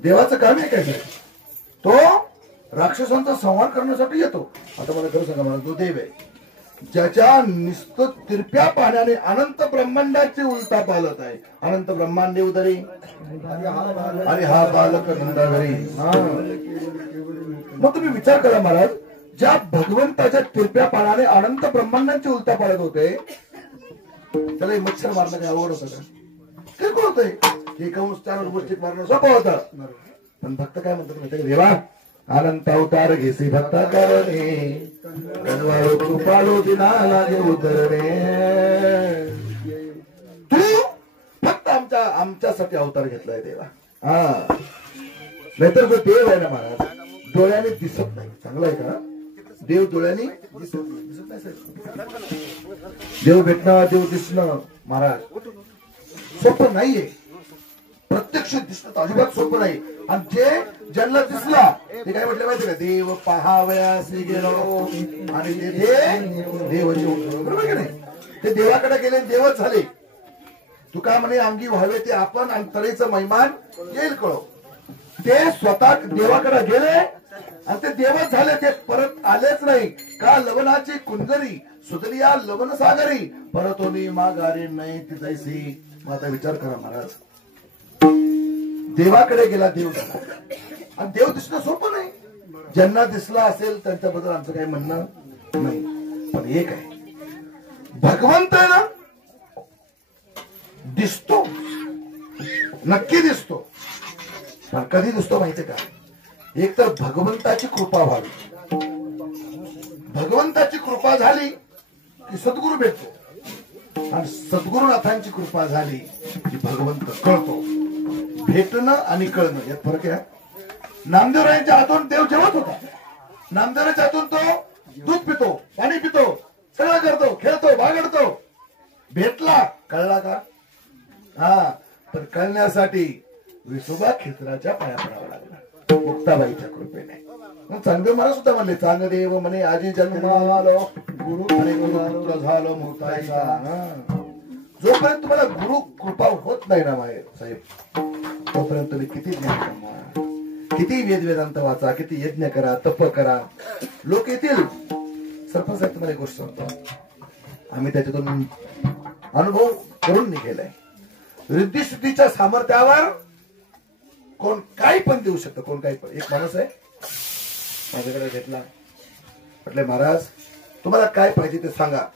देवाचं काम आहे काय, तो राक्षसांचा संहार करण्यासाठी येतो. आता मला खरं सांगा, मला जो देव आहे ज्याच्या नुसतं तिरप्या पाण्याने अनंत ब्रह्मांडाची उलटा पालत आहे. अनंत ब्रह्मांडे उदरी आणि हा बालक नंदाघरी. मग तुम्ही विचार करा महाराज, ज्या भगवंताच्या तिरप्या पाण्याने अनंत ब्रह्मांडाची उलटा पालत होते, त्याला हे मच्छर मारणं काय अवघड होतं का? किरकोळ होतंय. हे कंस 4 गोष्टी मारणं सोपं होतं. पण भक्त काय म्हणतात माहिती का? देवा अनंत अवतार घेसी भक्ता करणे, कनवाळू कृपाळू दिना लागे उतरणे. तू फक्त आमच्यासाठी अवतार घेतलाय देवा. हा, नाहीतर जो देव आहे ना महाराज, डोळ्याने दिसत नाही. चांगलं आहे का? देव डोळ्याने दिसत नाही साहेब. देव भेटणं, देव दिसणं महाराज सोपं नाहीये. प्रत्यक्ष दिसणं अजिबात सोपं नाही. आणि जे ज्यांना दिसला ते काय म्हटलं माहिती का? देव पहावयासी गेलो आणि तेथे देवाची उठलो. बरोबर की नाही? ते देवाकडे गेले, देवच झाले. तुका म्हणे अंगी व्हावे ते आपण आणि तऱ्हेचं महिमान येईल कळो. ते स्वतः देवाकडे गेले आणि ते देवच झाले. ते परत आलेच नाही का? लवणाची कुंजरी सुतलिया लवण सागरी परतोनी माघारी नाही ती जैसी. मग आता विचार करा महाराज, देवाकडे गेला, देव झाला. आणि देव दिसणं सोपं नाही. ज्यांना दिसला असेल त्यांच्याबद्दल आमचं काही म्हणणं नाही. पण एक आहे, भगवंत आहे ना, दिसतो, नक्की दिसतो. पण कधी दिसतो माहितीये का? एक तर भगवंताची कृपा व्हावी. भगवंताची कृपा झाली की सद्गुरू भेटतो. आणि सद्गुरुनाथांची कृपा झाली की भगवंत कळतो. भेटणं आणि कळणं यात फरक आहे. नामदेवरायांच्या हातून देव जेवत होता. नामदेवराच्या हातून तो दूध पितो, पाणी पितो, सगळं करतो, खेळतो, बागडतो. भेटला, कळला का? हा, पण कळण्यासाठी विसोबा खेत्राच्या पाया पडावा लागला, मुक्ताबाईच्या कृपेने. मग चांगदेव महाराज सुद्धा म्हणले, चांगदेव म्हणे आजी जन्मालो गुरु आणि गुरु झालो मोतायचा. जोपर्यंत तुम्हाला गुरु कृपा होत नाही ना माहेर साहेब, तोपर्यंत तुम्ही किती ज्ञान कमवा, किती वेदांत वाचा, किती यज्ञ करा, तप करा, लोक येतील. सरपंच साहेब तुम्हाला एक गोष्ट सांगतो, आम्ही त्याच्यातून अनुभव करून निघेलाय. रिद्धी सिद्धीच्या सामर्थ्यावर कोण काही पण देऊ शकतं, कोण काही पण. एक माणूस आहे माझ्याकडे घेतला, म्हटले महाराज तुम्हाला काय पाहिजे ते सांगा,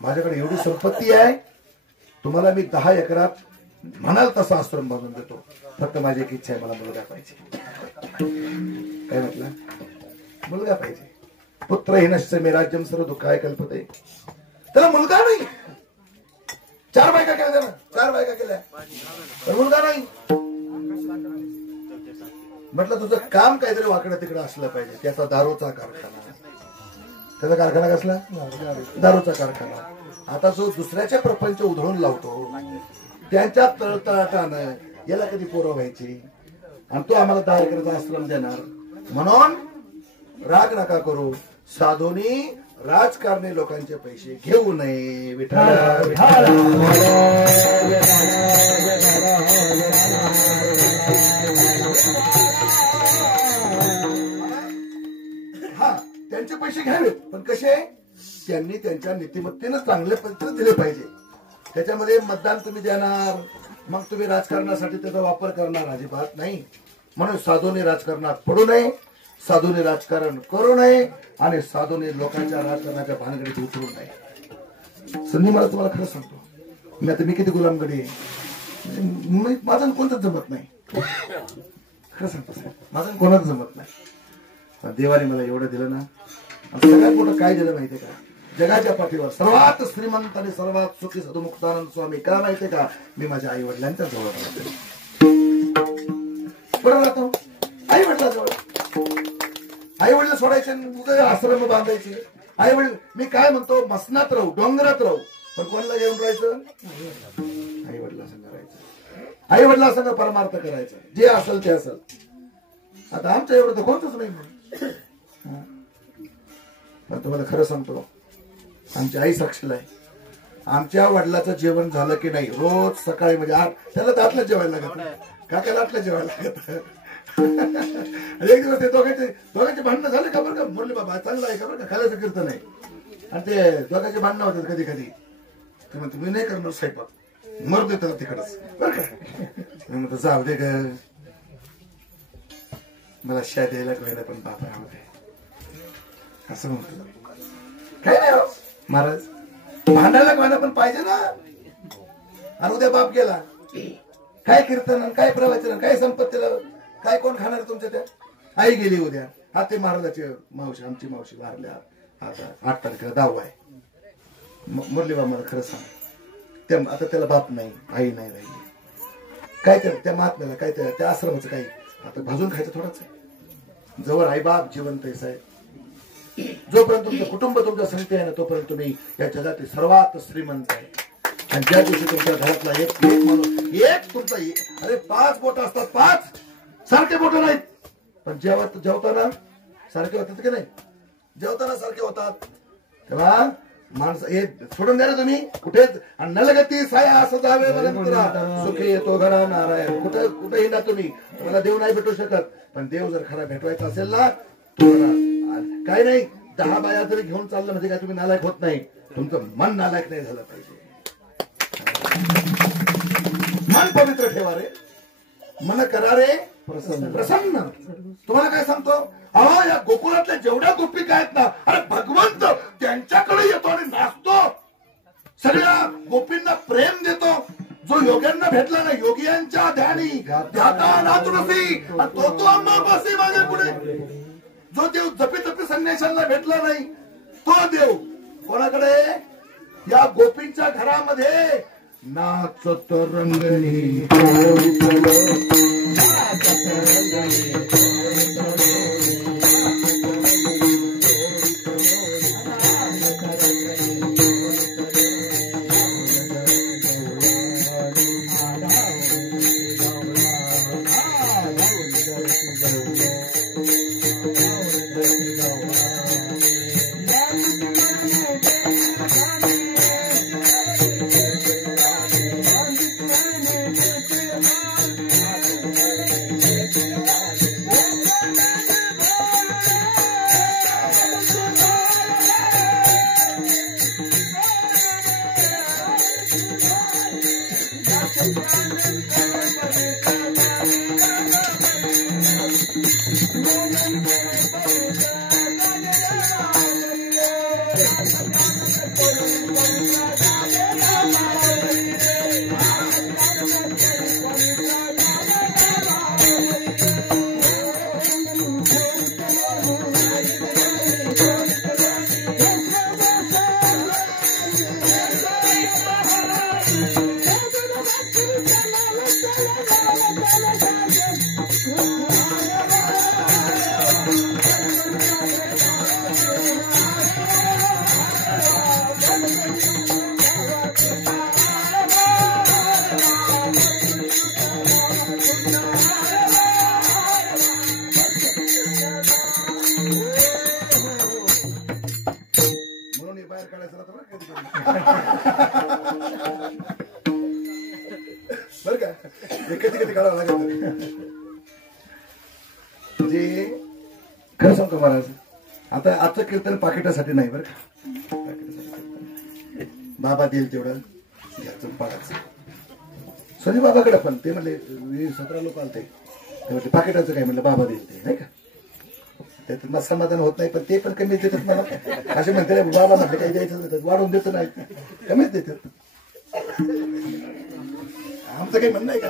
माझ्याकडे एवढी संपत्ती आहे, तुम्हाला मी 10 एकरात म्हणाल तसा आश्रम बांधून देतो, फक्त माझी एक इच्छा आहे, मला मुलगा पाहिजे. काय म्हटलं? मुलगा पाहिजे. पुत्र हिनश्च मे राज्यम सर्व दुःखाय कल्पते. त्याला मुलगा नाही. 4 बायका केल्या त्यानं, 4 बायका केल्या, पण मुलगा नाही. म्हटलं तुझं काम काहीतरी वाकडं तिकडं असलं पाहिजे. त्याचा दारूचा कारखाना. त्याचा कारखाना कसला? दारूचा कारखाना. आता जो दुसऱ्याचे प्रपंच उधळून लावतो, त्यांच्या तळतळाटानं याला कधी पोरं व्हायची, आणि तो आम्हाला 10 एकराचा आश्रम देणार. म्हणून राग नका करू, साधूनी राजकारणी लोकांचे पैसे घेऊ नये. विठाल हा, त्यांचे पैसे घ्यावेत, पण कसे? त्यांनी त्यांच्या नीतिमत्तेनं चांगल्या पद्धतीने दिले पाहिजे. त्याच्यामध्ये मतदान तुम्ही देणार, मग तुम्ही राजकारणासाठी त्याचा वापर करणार, अजिबात नाही. म्हणून साधूने राजकारणात पडू नये, साधूने राजकारण करू नये, आणि साधूने लोकांच्या राजकारणाच्या भानगडीत उतरू नये. संधी मला तुम्हाला खरं सांगतो, मी किती गुलामगडी आहे, माझं कोणतंच जमत नाही. खरं सांगतो साहेब, माझं कोणाच जमत नाही. देवाने मला एवढं दिलं ना, सगळ्यात मोठं काय दिलं माहितीये का? जगाच्या पाठीवर सर्वात श्रीमंत आणि सर्वात सुखी साधू मुक्तानंद स्वामी. का माहितीये का? मी माझ्या आई वडिलांच्या जवळ राहतो. बरोबर राहतो आई वडिलांजवळ. आई वडील सोडायचे, आश्रम बांधायचे. आई वडील, मी काय म्हणतो, मसनात राहू, डोंगरात राहू, पण कोणाला घेऊन राहायचं? आई वडिला संग राहायचं, आई वडिला संग परमार्थ करायचं, जे असेल ते असेल. आता आमच्या एवढं तर कोणतंच नाही. पण तुम्हाला खरं सांगतो, आमची आई साक्षीला आहे. आमच्या वडिलाचं जेवण झालं की नाही, रोज सकाळी म्हणजे त्याला तर आतलं जेवायला लागत, काकाला आतलं जेवायला लागत. एक दिवस ते दोघांचे भांडणं झाले का बरं का, मुरली बाबा चांगला आहे का बरं का, खाल्याचं कीर्तन आहे. आणि ते दोघांचे भांडणं होतात कधी कधी. ते म्हणते मी नाही करणार स्वयंपाक, मरू दे त्याला तिकडच बरं का. मी म्हणतो जाऊ दे ग, मला शाय द्यायला कळलं पण बाबा आवडते असं म्हणतो. काय नाही हो महाराज, भांडायला कळलं पण पाहिजे ना. आणि उद्या बाप गेला, काय कीर्तन, काय प्रवचन, काय संपत्तीला, काय कोण खाणार तुमच्या त्या. आई गेली उद्या, हा ते महाराजाची मावशी, आमची मावशी वारल्या आता 8 तारखेला 10वा आहे. मुरली बा मला खरं सांग, त्या आता त्याला बाप नाही, आई नाही राहिली, काय त्या महात्म्याला काय त्या आश्रमाचं काही आता भाजून खायचं थोडंच आहे. जवळ आई बाप जिवंत आहे साहेब, जोपर्यंत तुमचं कुटुंब तुमच्या संगती आहे ना तोपर्यंत तुम्ही या जगातील सर्वात श्रीमंत आहे. आणि ज्या दिवशी तुमच्या घरातला एक माणूस, एक तुमचा, अरे 5 बोट असतात, 5 सारखे बोट नाहीत, पण जेवताना सारखे होतात की नाही, जेवताना सारखे होतात. तेव्हा माणसं हे सोडून द्या तुम्ही कुठेच. आणि नलगती साया असं जावे मला सुखी येतो घरा नारायण. कुठे हिंडा तुम्ही, तुम्हाला देव नाही भेटू शकत, पण देव जर खरा भेटवायचा असेल ना तुम्हाला काय नाही 10 बाया जरी घेऊन चाललं म्हणजे काय तुम्ही नालायक होत नाही. तुमचं मन नालायक नाही झालं पाहिजे. मन पवित्र ठेवा रे, मन करा रे प्रसन्न. तुम्हाला काय सांगतो, अहो या गोकुळातल्या जेवढ्या गोपिका आहेत ना, अरे भगवंत त्यांच्याकडे येतो आणि नाचतो, सगळ्या गोपींना प्रेम देतो. जो योग्यांना भेटला ना, योगियांच्या ध्यानी ध्याता नातुरसी, तो अंबापासी माझ्या पुढे. जो देव जपी संन्याशांना भेटला नाही, तो देव कोणाकडे, या गोपींच्या घरामध्ये नाचत रंगणी. बर का, कधी काढावं लागेल. म्हणजे खरं सांगतो महाराज, आता आजचं कीर्तन पाकिटासाठी नाही बरं का. बाबा देईल तेवढं घ्यायचं पाडायचं. सनी बाबाकडे पण ते म्हणले 17 लोक आलते, ते पाकिटाचं काय म्हणलं बाबा देईल ते, नाही का. त्यात मला समाधान होत नाही, पण ते पण कमीच देतात मला. असे म्हणते बाबा म्हटलं काही द्यायचं देतात, वाढवून देत नाही, कमीच देतात. आमचं काही म्हणणं आहे का.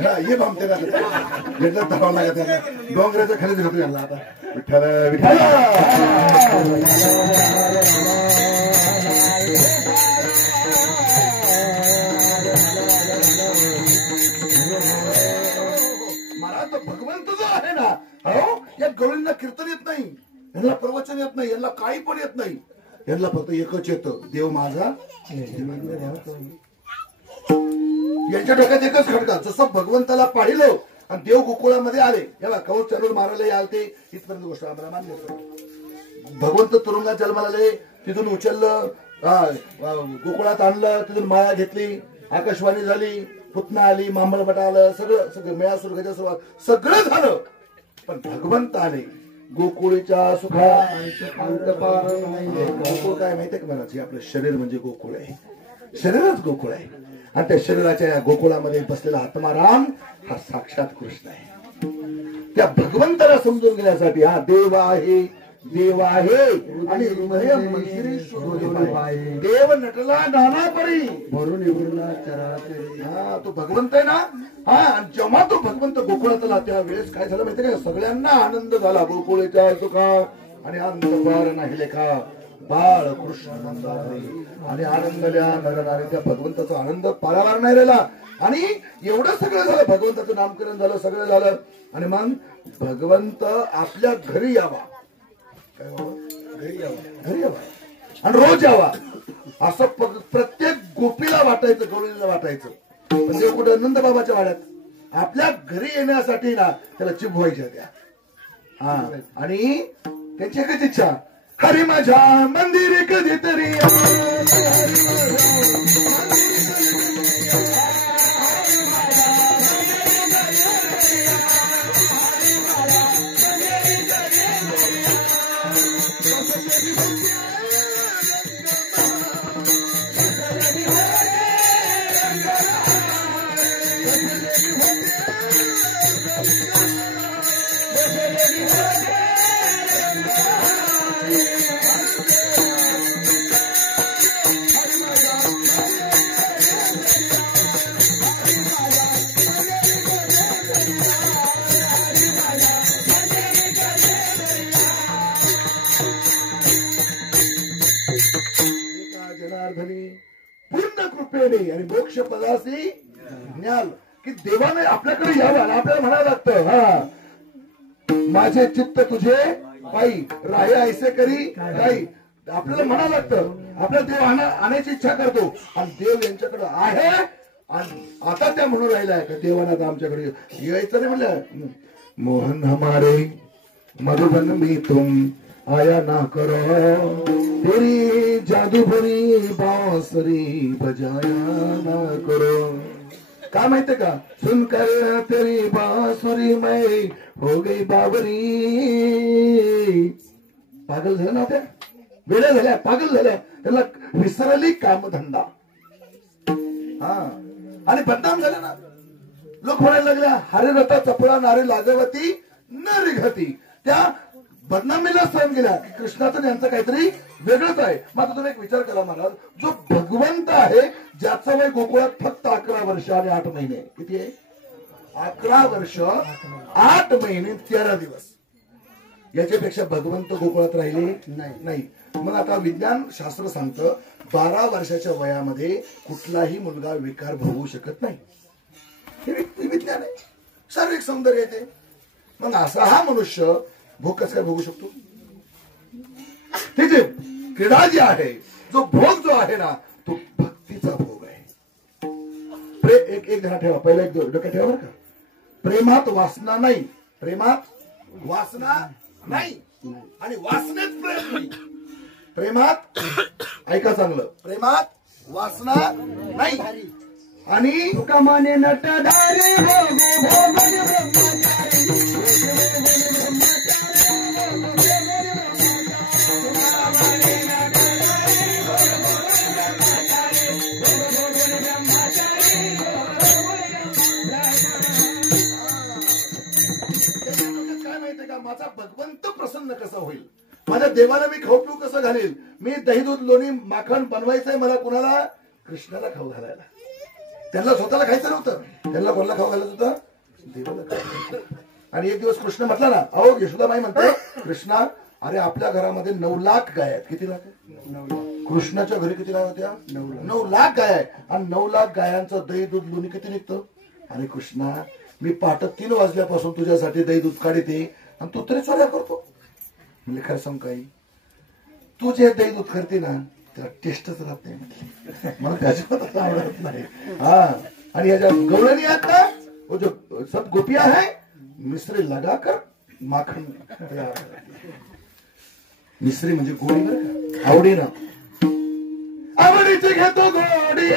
हा ये भामते ना घेतलं धावावं लागत त्यांना, डोंगराच्या खालीच घेतो यांना. आता विठ्ठल विठ्ठल मला तर भगवंत जो आहे ना, हो या गवळींना कीर्तन येत नाही, यांना प्रवचन येत नाही, यांना काही पण येत नाही. यांना फक्त एकच येतं, देव माझा. यांच्या डोक्यात एकच खडका, जसं भगवंताला पाहिलं आणि देव गोकुळामध्ये आले, तेव्हा कवच चरूर मारायला आलते, इथपर्यंत गोष्ट आम्हाला मान्य होतं. भगवंत तुरुंगात जन्माला आले, तिथून उचललं, गोकुळात आणलं, तिथून माया घेतली, आकाशवाणी झाली, पुतना आली, मांबळपट आलं, सगळं मेळा सुरू सुरुवात सगळं झालं. पण भगवंत आले, गोकुळीच्या सुखा अंतपार नाही. गोकुळ काय माहितीये का मला? जे आपलं शरीर म्हणजे गोकुळ आहे, शरीरच गोकुळ आहे. आणि त्या शरीराच्या या गोकुळामध्ये बसलेला आत्माराम हा साक्षात कृष्ण आहे. त्या भगवंताला समजून घेण्यासाठी हा देव आहे, देव आहे आणि हृदय मंदिरी शोधले पाहिजे. देव नटला नाना परी भरून निवडला चराचरी. हा तो भगवंत आहे ना. हा आणि जेव्हा तो भगवंत गोकुळात आला त्या वेळेस काय झालं माहितीये का? सगळ्यांना आनंद झाला. गोकुळीच्या सुखा आणि अंतपार नाही लेखा बाळ कृष्ण नंदारी. आणि आनंदल्या नरनारी. त्या भगवंताचा आनंद पारावार नाही राहिला. आणि एवढं सगळं झालं, भगवंताचं नामकरण झालं, सगळं झालं. आणि मग भगवंत आपल्या घरी यावा, काय घरी यावा, घरी यावा आणि रोज यावा असं प्रत्येक गोपीला वाटायचं, गवळीला वाटायचं. म्हणजे कुठे नंदबाबाच्या वाड्यात आपल्या घरी येण्यासाठी ना त्याला चिप व्हायच्या त्या. हा आणि त्यांची एकच इच्छा, हरी माझ्या मंदिरी कधीतरी पूर्ण कृपेने आणि मोक्ष पदासी ज्ञान की देवाने आपल्याकडे यावं आणि आपल्याला म्हणावं लागतं, हा माझे चित्त तुझे पायी राहे ऐसे करी काही. आपल्याला म्हणावं लागतं. आपला देव आणायची इच्छा करतो आणि देव यांच्याकडे आहे. आणि आता त्या म्हणून राहिलाय का देवाना आता आमच्याकडे यायचं नाही म्हणलं. मोहन हमारे मधुबन मी तुम आया ना करो तेरी जादू भरी बांसुरी बजाया ना करो. काय माहितीये का? सुनकर तेरी बांसुरी मैं हो गई बाबरी. पागल झाल्या ना त्या, वेड्या झाल्या, पागल झाल्या. त्याला विसरली कामधंदा. हा आणि बदनाम झाले ना. लोक म्हणायला लागल्या हरिरथा चपळा नारी लागवती न रिघती. त्या बदनामीला सहन केल्या की कृष्णाचं त्यांचं काहीतरी वेगळंच आहे. मात्र तुम्ही एक विचार करा महाराज, जो भगवंत आहे ज्याचं वय गोकुळात फक्त 11 वर्ष आणि 8 महिने. किती आहे? 11 वर्ष 8 महिने 13 दिवस. याच्यापेक्षा भगवंत गोकुळात राहिले नाही. मग आता विज्ञान शास्त्र सांगतं 12 वर्षाच्या वयामध्ये कुठलाही मुलगा विकार भोगू शकत नाही. हे विज्ञान आहे. शारीरिक सौंदर्य येते. मग असा हा मनुष्य भोग कसं काय भोगू शकतो? त्याची क्रीडा जी आहे, जो भोग जो आहे ना तो भक्तीचा भोग आहे. एक ध्यान ठेवा, पहिला एक डोक्यात ठेवा बरं का. प्रेमात वासना नाही, प्रेमात वासना नाही आणि वासनेत प्रेम नाही. प्रेमात ऐका चांगलं, प्रेमात वासना नाही आणि तुकामाने नटधारी भोगे भोगन ब्रह्मचारी. काय माहितीये का? माझा भगवंत प्रसन्न कसा होईल, माझ्या देवाला मी खाऊ पिऊ कसं घालेल. मी दही दूध लोणी माखण बनवायचंय मला कुणाला? कृष्णाला खाऊ घालायला. त्यांना स्वतःला खायचं नव्हतं. त्यांना कोणाला खाऊ घालायचं होतं? देवाला. आणि एक दिवस कृष्ण म्हटला ना, अहो यशोदाबाई म्हणते कृष्णा अरे आपल्या घरामध्ये 9 लाख गाय आहेत. किती लाख? 9 लाख. कृष्णाच्या घरी किती गाय होत्या? 9 लाख गाय आहे. आणि 9 लाख गायांचं दही दूध लोणी किती निघतं? आणि कृष्णा मी पहाटे 3 वाजल्यापासून तुझ्यासाठी दही दूध काढते आणि तू तरी चोऱ्या करतो. म्हणजे खरं सांग काही, तू जे दही दूध करते ना त्याला टेस्टच राहत नाही म्हटलं. मला त्याच्यात आवडत नाही. हा आणि याच्या गवळणी आहेत ना, वो जो सब गोपिया है मिश्री लगाकर माखन तयार करते. मिश्री म्हणजे गोडी बरं का, आवडीनं. आवडीचे घेतो गोडी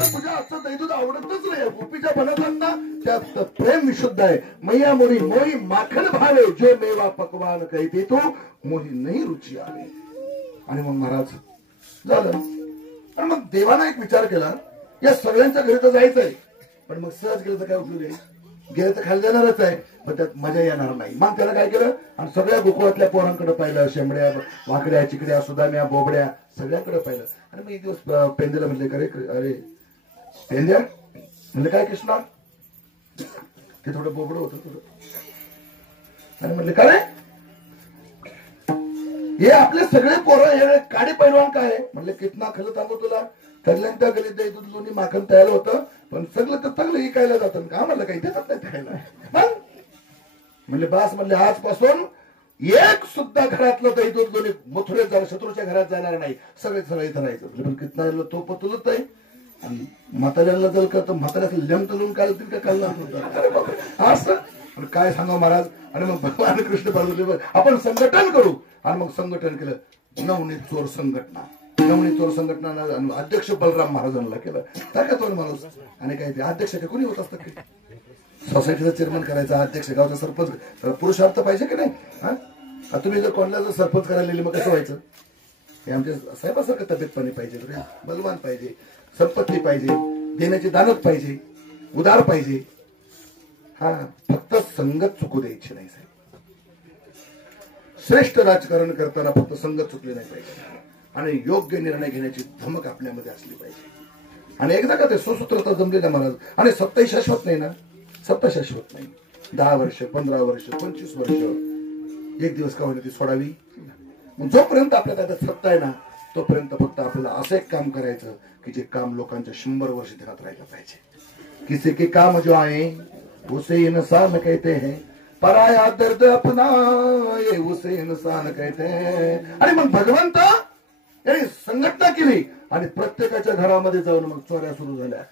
मला तुझ्या आजचं दही दूध आवडतच नाही. गोपीच्या बनाताना त्यात प्रेम विशुद्ध आहे. मैया मोरी मोही माखन भावे, जो मेवा पकवान कहते तो मोही नाही रुची आले. आणि मग महाराज झालं. आणि मग देवाना एक विचार केला, या सगळ्यांच्या घरी तर जायचंय, पण मग सहज गेलं तर काय उपयोग आहे? गेलं तर खाली जाणारच आहे, पण त्यात मजा येणार नाही. मग त्याला काय केलं, आणि सगळ्या गोकुळातल्या पोरांकडे पाहिलं, शेंबड्या वाकड्या चिकड्या सुदाम्या बोबड्या सगळ्यांकडे पाहिलं. आणि मग एक दिवस पेंद्याला म्हणले, अरे पेंद्या म्हणले, काय कृष्णा? ते थोडं बोबडं होतं थोडं. आणि म्हणले, काय हे आपले सगळे पोरं हे काडी पैलवान काय? म्हणले, कितना खरं सांगू तुला, ठरल्यानंतर गलीत दही दूध लोणी माखन तयार होतं, पण सगळं तर चांगलं इकायला जातं का? म्हणलं, काही देतात नाही खायला. म्हणले, बास म्हणले, आजपासून एक सुद्धा घरातलं दही दूध लोणी मथुरेत जाणार, शत्रूच्या घरात जाणार नाही, सगळे सगळे इथं राहायचं. पण कितना तो पतुलत आहे. आणि म्हाताऱ्याला जर का तर म्हाताऱ्याचं लेम तलून काढतील का काढला असं. काय सांगा महाराज. आणि मग भगवान कृष्ण पार्वती आपण संघटन करू. आणि मग संघटन केलं, नवनीत चोर संघटना. नवनीत चोर संघटना अध्यक्ष बलराम महाराजांना केलं. ताकदवान माणूस. आणि काय ते अध्यक्ष काय कोणी होत असतात की? सोसायटीचा चेअरमन करायचा, अध्यक्ष गावचा सरपंच, पुरुषार्थ पाहिजे की नाही? हा, तुम्ही जर कोणाला जर सरपंच करायला मग कसं व्हायचं? हे आमच्या साहेबासारखं तब्येत पाणी पाहिजे, बलवान पाहिजे, संपत्ती पाहिजे, देण्याची दानत पाहिजे, उदार पाहिजे. हा, फक्त संगत चुकू द्यायची नाही साहेब. श्रेष्ठ राजकारण करताना फक्त संगत चुकली नाही पाहिजे, आणि योग्य निर्णय घेण्याची धमक आपल्यामध्ये असली पाहिजे. आणि एकदा का ते सुसूत्रता जमले ना महाराज. आणि सत्ता शाश्वत नाही ना, सत्ता शाश्वत नाही. 10 वर्ष 15 वर्ष 25 वर्ष एक दिवस का होईल ती सोडावी. जोपर्यंत आपल्या त्याच्यात सत्ता आहे ना, तोपर्यंत फक्त आपल्याला असं एक काम करायचं की जे काम लोकांच्या 100 वर्ष ध्यानात राहिलं पाहिजे. किसी के काम जो आए उसे इंसान कहते हैं, पराया दर्द अपना ये उसे इंसान कहते हैं. आणि मग भगवंत यांनी संघटना केली, आणि प्रत्येकाच्या घरामध्ये जाऊन मग चोऱ्या सुरू झाल्या.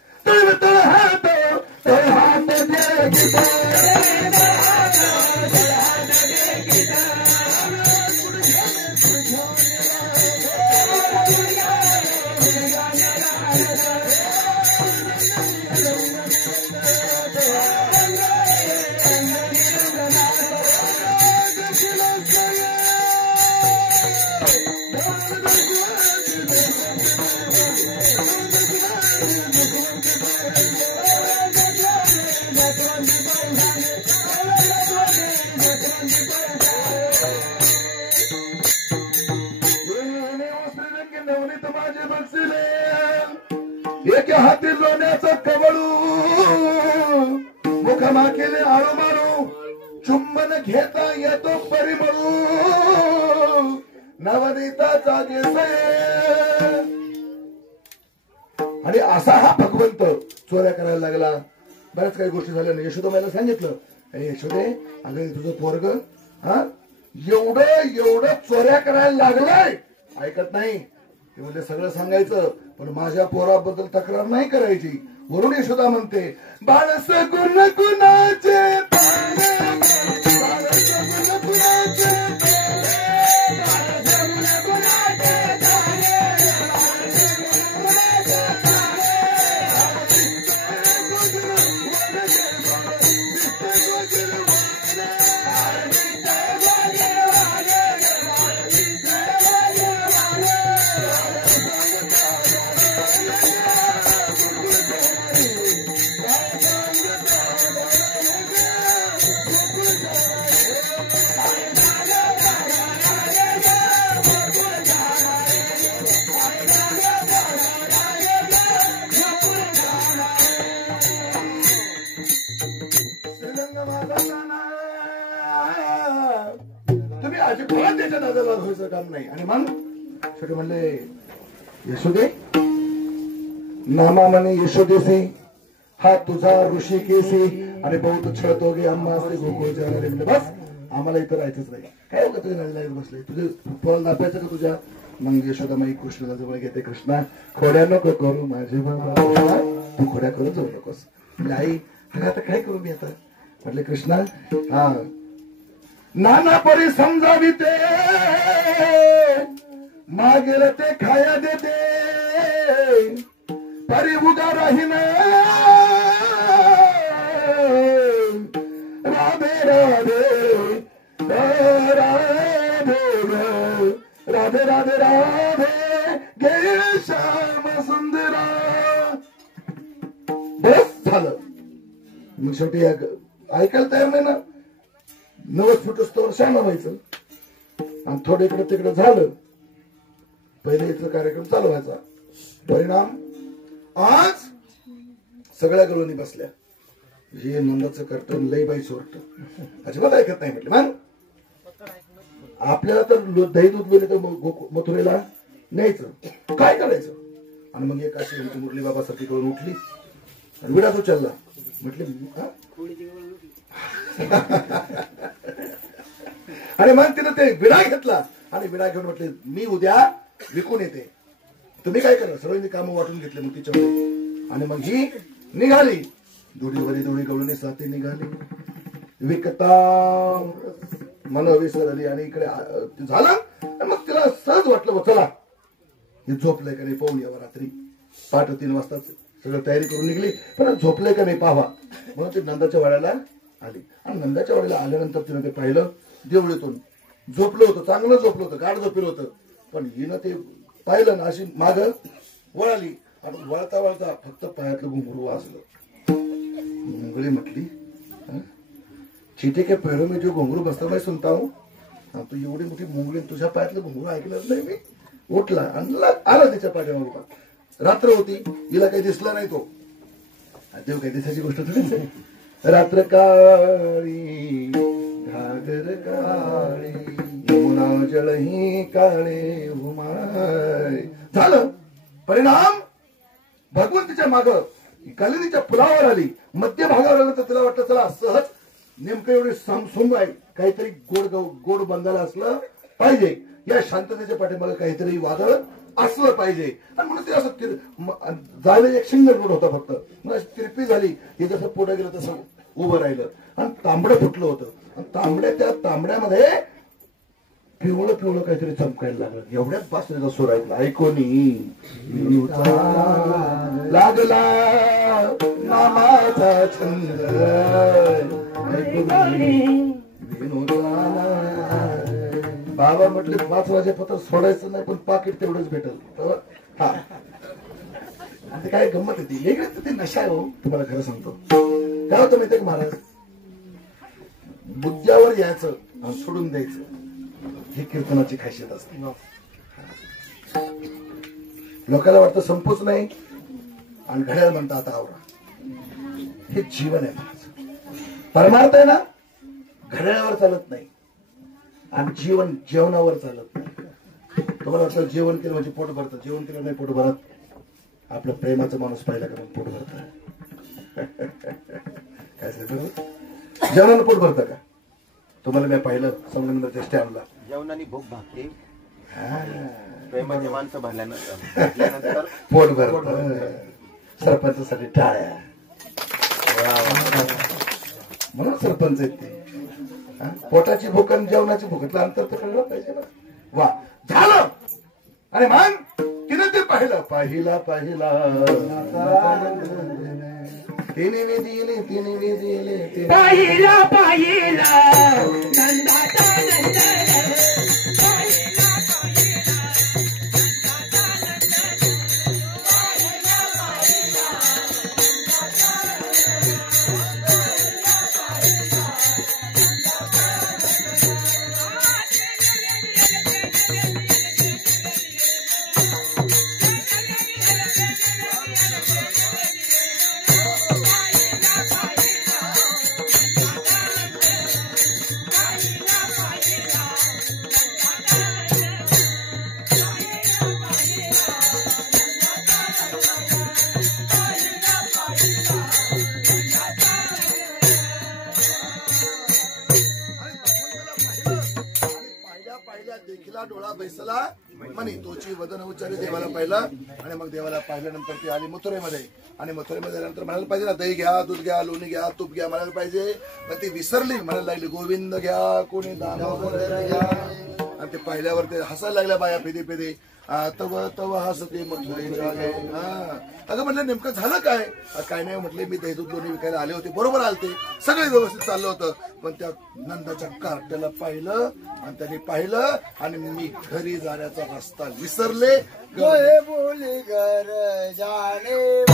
एक हाती लोण्याचं कवळू, मुखमा केले आळू मारू, चुंबन घेता येतो परिमळू, नवनीताचा गेसय. आणि असा हा भगवंत चोऱ्या करायला लागला. बऱ्याच काही गोष्टी झाल्या ना. यशोदाबाईला सांगितलं, यशोदे अगं तुझं पोरग एवढं चोऱ्या करायला लागलाय, ऐकत नाही. ते म्हणजे सगळं सांगायचं, पण माझ्या पोराबद्दल तक्रार नाही करायची. वरून यशोदा म्हणते, बाळस गुण गुणाचे तुम्ही अजिबात त्याच्या दादाला व्हायचं काम नाही. आणि मग शेवटी म्हणले, यशोदे नामा म्हणे यशोदेसे हा तुझा ऋषिकेशी, आणि बहुत छळतोगे आम्हा असते गोकुळ जाणारे. म्हणजे बस आम्हाला इथं राहायचंच नाही. काय होतं तुझ्या नदीला बसले, तुझे पोल दापायचं का तुझ्या? मग यशोदामाई कृष्णाला जवळ घेते, कृष्णा खोड्या नको करू माझे बाबा, तू खोड्या करू जाऊ नकोस. म्हणजे आई आता काय करू मी आता? म्हटले कृष्णा, हा नाना परी समजावी ते मागेल ते खाया देते, परी उगा राहीन राधे राधे राधे राधे राधे गे श्याम सुंदरा. बस झालं. मग शेवटी ऐकायला तयार नाही ना. 90 फूट असतो श्यामा व्हायचं आणि थोडं इकडे तिकडे झालं. पहिले इथला कार्यक्रम चालू व्हायचा. परिणाम आज सगळ्या गवळणी बसल्या. हे नंदाचं कर्तन लई बाई सोरट अजिबात ऐकत नाही म्हटलं. मग आपल्याला तर दही दूध गेले तर मथुरेला न्यायचं काय करायचं. आणि मग एक अशी मुरली बाबासारखी करून उठली आणि विडा उचलला. म्हटले आणि मग तिनं ते विडा घेतला आणि विडा घेऊन म्हटले मी उद्या विकून येते. तुम्ही काय करा. सर्वांनी कामं वाटून घेतले मग तिच्यामध्ये. आणि मग ही निघाली. दोडीवरी दोडी गवळणी साथी निघाली. विकता मन विसरली आणि इकडे झालं. आणि मग तिला सहज वाटलं चला हे झोपलंय का नाही पाहून यावं. रात्री 5:30 वाजता सगळं तयारी करून निघली. पण झोपलंय का नाही पाहावा म्हणून ती नंदाच्या वाड्याला आली. आणि नंदाच्या वाड्याला आल्यानंतर तिनं ते पाहिलं. देवळीतून झोपलं होतं. चांगलं झोपलं होतं. गाढ झोपलं होतं. पण हिनं ते पाहिलं ना अशी माग वळाली. आणि वळता वळता फक्त पायातलं घुंगरू वाजलं. मुंगळी म्हटली चिटे के पैरों में जो घुंगरू बसता मैं सुनता हूँ. तू एवढी मोठी मुंगळी तुझ्या पायातलं घुंगरू ऐकलं नाही मी. उठला आणि आला तिच्या पाठीमागोपा. रात्र होती. हिला काही दिसला नाही तो. देव काही दिसायची गोष्ट थोडी. रात्र काळी घागर काळी यमुना जळही काळे हुमाय. झालं. परिणाम भगवंतीच्या माग कालिंदीच्या पुलावर आली. मध्य भागावर आलं तर तिला वाटलं चला सहज नेमकं एवढे सामसूम आहे काहीतरी गोड बंगाला असलं पाहिजे. या शांततेच्या पाठीमागे काहीतरी वादळ असलं पाहिजे. आणि म्हणून ते असं जायला एक सिंगल रोड होता फक्त. मग तिरपी झाली. हे जसं पुढे गेलं तसं उभं राहिलं. आणि तांबडं फुटलं होतं. आणि त्या तांबड्यामध्ये पिवळं पिवळं काहीतरी चमकायला लागलं. एवढ्यात बासरीचा सूर ऐकला. ऐकोनी लागला नामाचा छंद बाबा म्हटले 5 वाजेपर्यंत सोडायचं नाही पण पाकिट तेवढंच भेटल. हा ते काय गंमत येते वेगळीच ते नशा आहे. हो तुम्हाला खरं सांगतो काय होतं माहितीये का महाराज. बुद्ध्यावर यायचं आणि सोडून द्यायचं ही कीर्तनाची खासियत असते. लोकांना वाटतं संपूच नाही आणि घड्याळ म्हणतात आता आवरा. हे जीवन आहे. परमार्थ आहे ना घड्याळावर चालत नाही आणि जीवन जेवणावर चालत नाही. तुम्हाला वाटतं जेवण केलं म्हणजे पोट भरतं. जेवण केलं नाही पोट भरत. आपलं प्रेमाचा माणूस पाहिला का पोट भरत. काय सांगितलं जेवणानं पोट भरतं का. तुम्हाला मी पाहिलं संगमनेरच्या स्टँडला जेवणाने भूक भागते. प्रेमाचे माणसं भरल्यानंतर पोट भरत. सरपंचासाठी टाळ्या. म्हणून सरपंच आहेत ते. पोटाची भूक आणि जेवणाची भूकतलं अंतर तर कळलं पाहिजे ना. वा झालं. आणि मग तिने ते पाहिलं. पाहिला तिने मी दिले पाहिला नंदाचा डोळा बैसला म्हणे तोची वदन उच्चारी देवाला पाहिलं. आणि मग देवाला पाहिल्यानंतर ती आली मथुरेमध्ये. आणि मथुरेमध्ये आल्यानंतर म्हणायला पाहिजे ना दही घ्या दूध घ्या लोणी घ्या तूप घ्या म्हणायला पाहिजे. पण ती विसरली. म्हणायला लागली गोविंद घ्या कोणी दामोदर घ्या. आणि ते पाहिल्यावर ते हसायला लागल्या बाया पेदे तव तव हसते म्हटलं जागे. अगं म्हटलं नेमकं झालं काय? काय नाही म्हटले, मी दही दूध लोणी विकायला आले होते, बरोबर आलते, सगळे व्यवस्थित चाललं होतं, पण त्या नंदाच्या कार्ट्याला पाहिलं आणि त्यांनी पाहिलं आणि मी घरी जाण्याचा रस्ता विसरले. बोली घर जाणे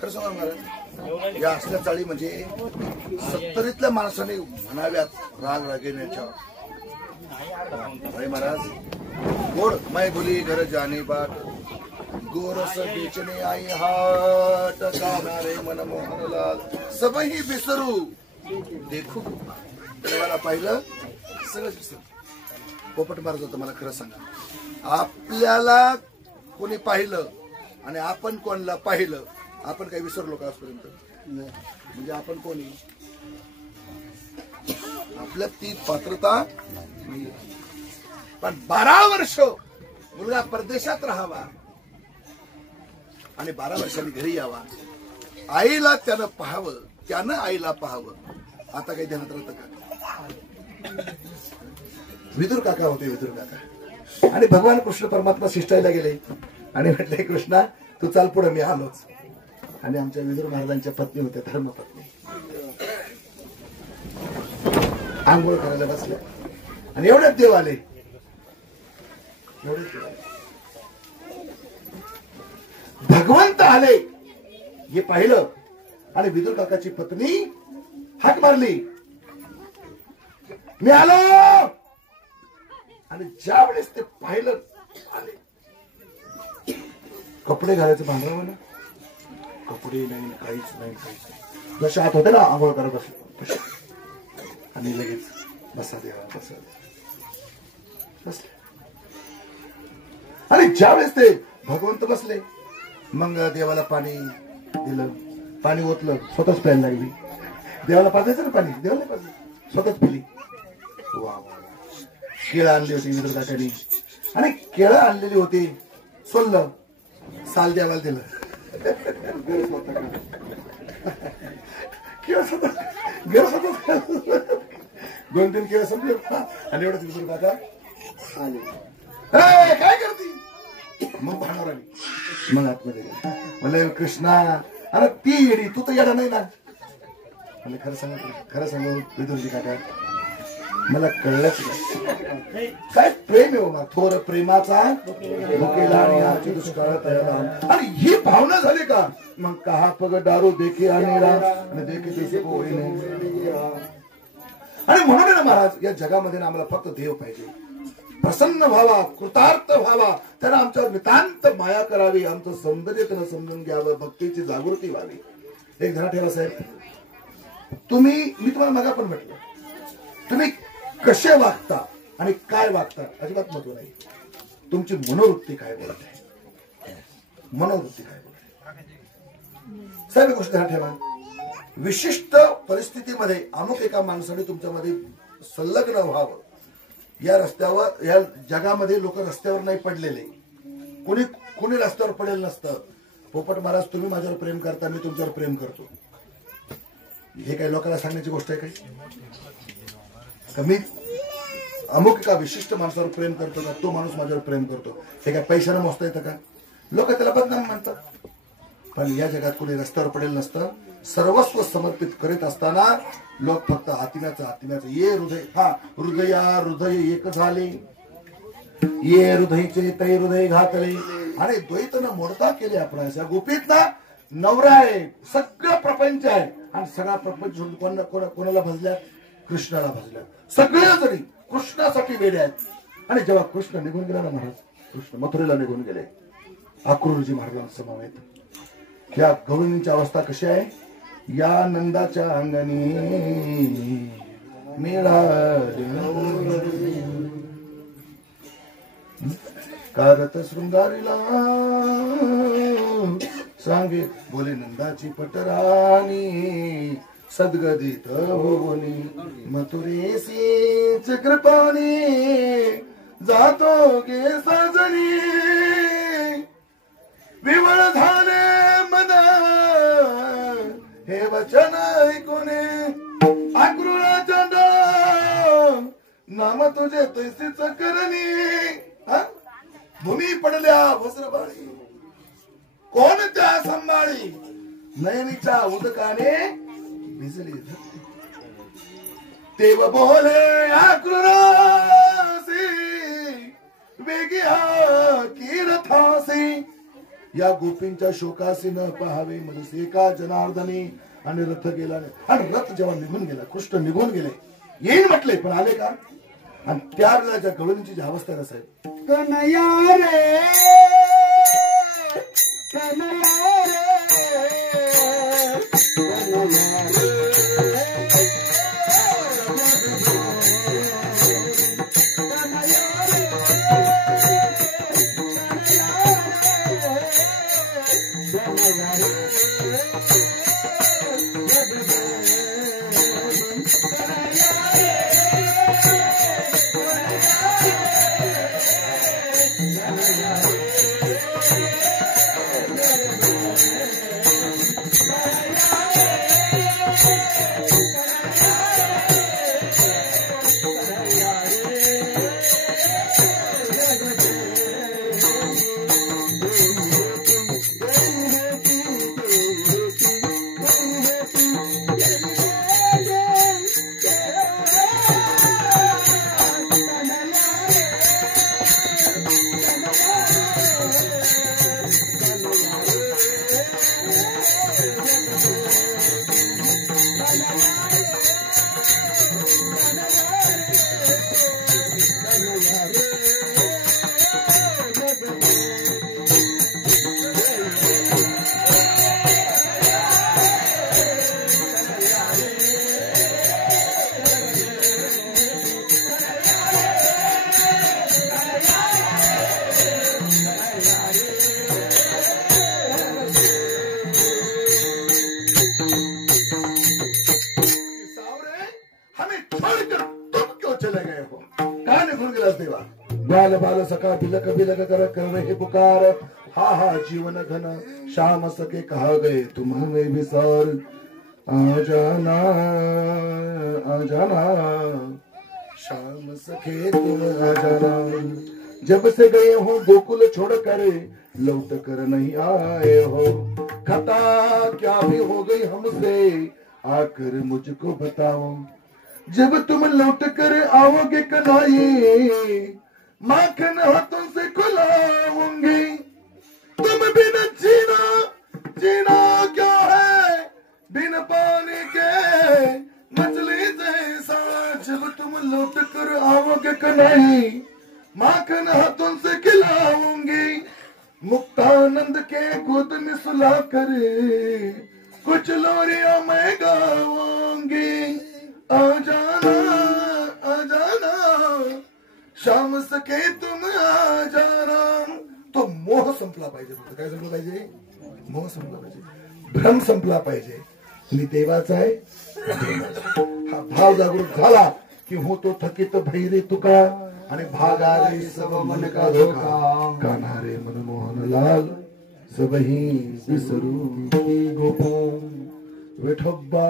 खरं सांगा महाराज, या असल्या चाळी म्हणजे 70ल्या माणसाने म्हणाव्यात राग रागेण्याच्या. महाराज, गोड माय बोली घर जाणे बाट, गोरस बेचणे आई हाट, कानारे मनमोहनलाल सबही विसरू देखू. देवाला पाहिलं सगळं विसरू. पोपट महाराज होतं, मला खरं सांगा, आपल्याला कोणी पाहिलं आणि आपण कोणाला पाहिलं, आपण काही विसरलो का आजपर्यंत? म्हणजे आपण कोणी, आपल्यात ती पात्रता नाही. पण 12 वर्ष मुलगा परदेशात राहावा आणि 12 वर्षांनी घरी यावा, आईला त्यानं पाहावं, त्यानं आईला पाहावं, आता काही ध्यानात राहतं का? विदुर काका होते, विदुर काका, आणि भगवान कृष्ण परमात्मा शिष्टायला गेले आणि म्हटले, कृष्णा तू चाल पुढे, मी आलोच. आणि आमच्या विदुर महाराजांच्या पत्नी होत्या, धर्मपत्नी, आंघोळ करायला बसल्या आणि एवढेच देव आले, एवढेच देव आले, भगवंत आले हे पाहिलं आणि विदुर काकाची पत्नी हाक मारली, मी आलो. आणि ज्या वेळेस ते पाहिलं आले, कपडे घालायचं भांडवलं ना, कपडे नाही, काहीच नाही, काहीच नाही, जसे आत होते ना आंघोळ करत बसले आणि लगेच बसा देवा, बसा बसले. आणि ज्यावेळेस ते भगवंत बसले, मग देवाला पाणी दिलं, पाणी ओतलं, स्वतःच प्यायला लागली. देवाला पाजायचं ना पाणी, देवाला पाजलं, स्वतःच पिली. वा वा, केळं आणली होती विदुर काकांनी आणि केळं आणलेली होती, सोललं, साल देवाला दिलं, केळं स्वतः घर स्वतः 2-3 केळं संपले आणि एवढंच विदुर काका आले, काय करते? मग भांडवर आली, मग आतमध्ये म्हणलं, कृष्णा अरे ती येडी, तू तर येडा नाही ना. म्हणजे खरं सांगू विदुरजी काका, मला कळलंच नाही काय प्रेम आहे बा, थोर प्रेमाचा भुकेला आणि आची दुष्काळ तयार. आणि ही भावना झाली का, मग कहा पग दारू देखे आणि देखे तेसे पोळी नाही. आणि म्हणून ना महाराज, या जगामध्ये आम्हाला फक्त देव पाहिजे, प्रसन्न व्हावा, कृतार्थ व्हावा, त्यांना आमच्यावर नितांत माया करावी, आमचं सौंदर्य त्यांना समजून घ्यावं, भक्तीची जागृती व्हावी. एक ध्यान ठेवा साहेब, तुम्ही, मी तुम्हाला मागा पण म्हटलं, तुम्ही कसे वागता आणि काय वागता अजिबात महत्व नाही, तुमची मनोवृत्ती काय बोलते, मनोवृत्ती काय बोलते. साहेब एक गोष्ट ध्यान ठेवा, विशिष्ट परिस्थितीमध्ये अमुक एका माणसाने तुमच्यामध्ये संलग्न व्हावं. या रस्त्यावर, या जगामध्ये लोक रस्त्यावर नाही पडलेले, कोणी रस्त्यावर पडेल नसतं. पोपट महाराज तुम्ही माझ्यावर प्रेम करता, मी तुमच्यावर प्रेम करतो, हे काही लोकांना सांगण्याची गोष्ट आहे काही? मी अमुक एका विशिष्ट माणसावर प्रेम करतो का, तो माणूस माझ्यावर प्रेम करतो, हे काय पैशाने मोजता येतं का? लोक त्याला बदनाम म्हणतात. पण या जगात कोणी रस्त्यावर पडेल नसतं. सर्वस्व समर्पित करीत असताना लोक फक्त आत्म्याचं ये हृदय, हा हृदय एक झाले, ये हृदयचे तै हृदय घातले, आणि द्वैतनं मोडता केले. आपण या गोपीत ना नवरा आहे, सगळं प्रपंच आहे, आणि सगळा प्रपंच सोडून कोणाला भजल्या? कृष्णाला भजल्या. सगळे जरी कृष्णासाठी वेडे आहेत. आणि जेव्हा कृष्ण निघून गेला ना महाराज, कृष्ण मथुरेला निघून गेले, अक्रूरजी महाराजांसमवेत, या गवळींची अवस्था कशी आहे? या नंदाच्या अंगणी मिळाली कारत शृंगारीला सांगे, बोले नंदाची पटराणी सद्गदित होनी, मथुरेसीच कृपाणी जातो गे साजणी, विवळ झाले मन हे वचन ऐकूने, अक्रूराच्या नाम तुझे तैसीच करणी, भूमी पडल्या वस्त्रबाळी कोणत्या संभाळी, नयनीच्या उदकाने भिजली धरती, तेव बोले अक्रूरासी वेगिया कीरथासी, या गोपींच्या शोकासी न पहावे मनसे का जनार्दनी. आणि रथ गेला, आणि रथ जेव्हा निघून गेला, कृष्ण निघून गेले, येईल म्हटले, पण आले का? आणि त्यावेळेला ज्या गवळींची जी अवस्था आहे ना साहेब, कन्हैया रे कन्हैया बाल बाल सका बिलक बिलक कर रहे पुकार, हा हा जीवन घन श्याम सके कहा गए तुम हमें विसार, आ जाना श्याम सके तुम आ जाना, जब से गए हो गोकुल छोड़ कर लौट कर नहीं आए हो, खता क्या भी हो गई हमसे आकर मुझको बताओ, जब तुम लौट कर आओगे कन्हैया माखन हाथों से खुलाऊंगी, तुम बिन जीना क्या है, बिन पानी के मछली जैसा, जब तुम लौट कर आओगे कन्हैया माखन हाथों से खिलाऊंगी, मुक्तानंद के गोद में सुला कर कुछ लोरियां मैं गाऊंगी, आ जाना श्याम सके तुम आ जाना. तो मोह संपला पाहिजे. काय संपला पाहिजे? मोह संपला पाहिजे. भ्रम संपला पाहिजे. मी देवाचा आहे, हा भाव जागृत झाला की होतो थकीत भैरी तुका आणि भागारे सब मन का धोका. कान्हारे मनमोहनलाल सबही विसरू गोपाल विठोबा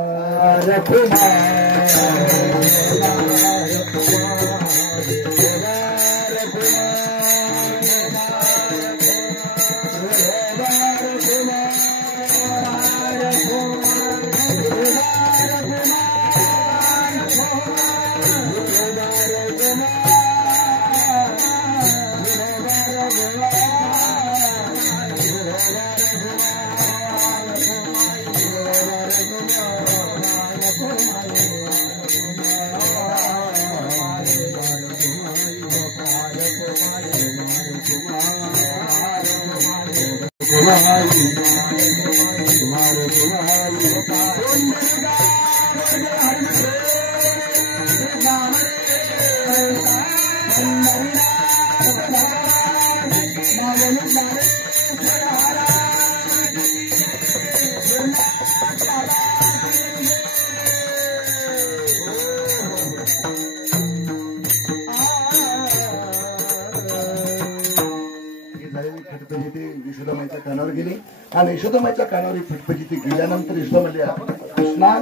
यशोदामाईच्या कानावर गेली आणि यशोदामाईच्या कानावर फटफटी गेल्यानंतर यशोदा म्हणल्या, कृष्णा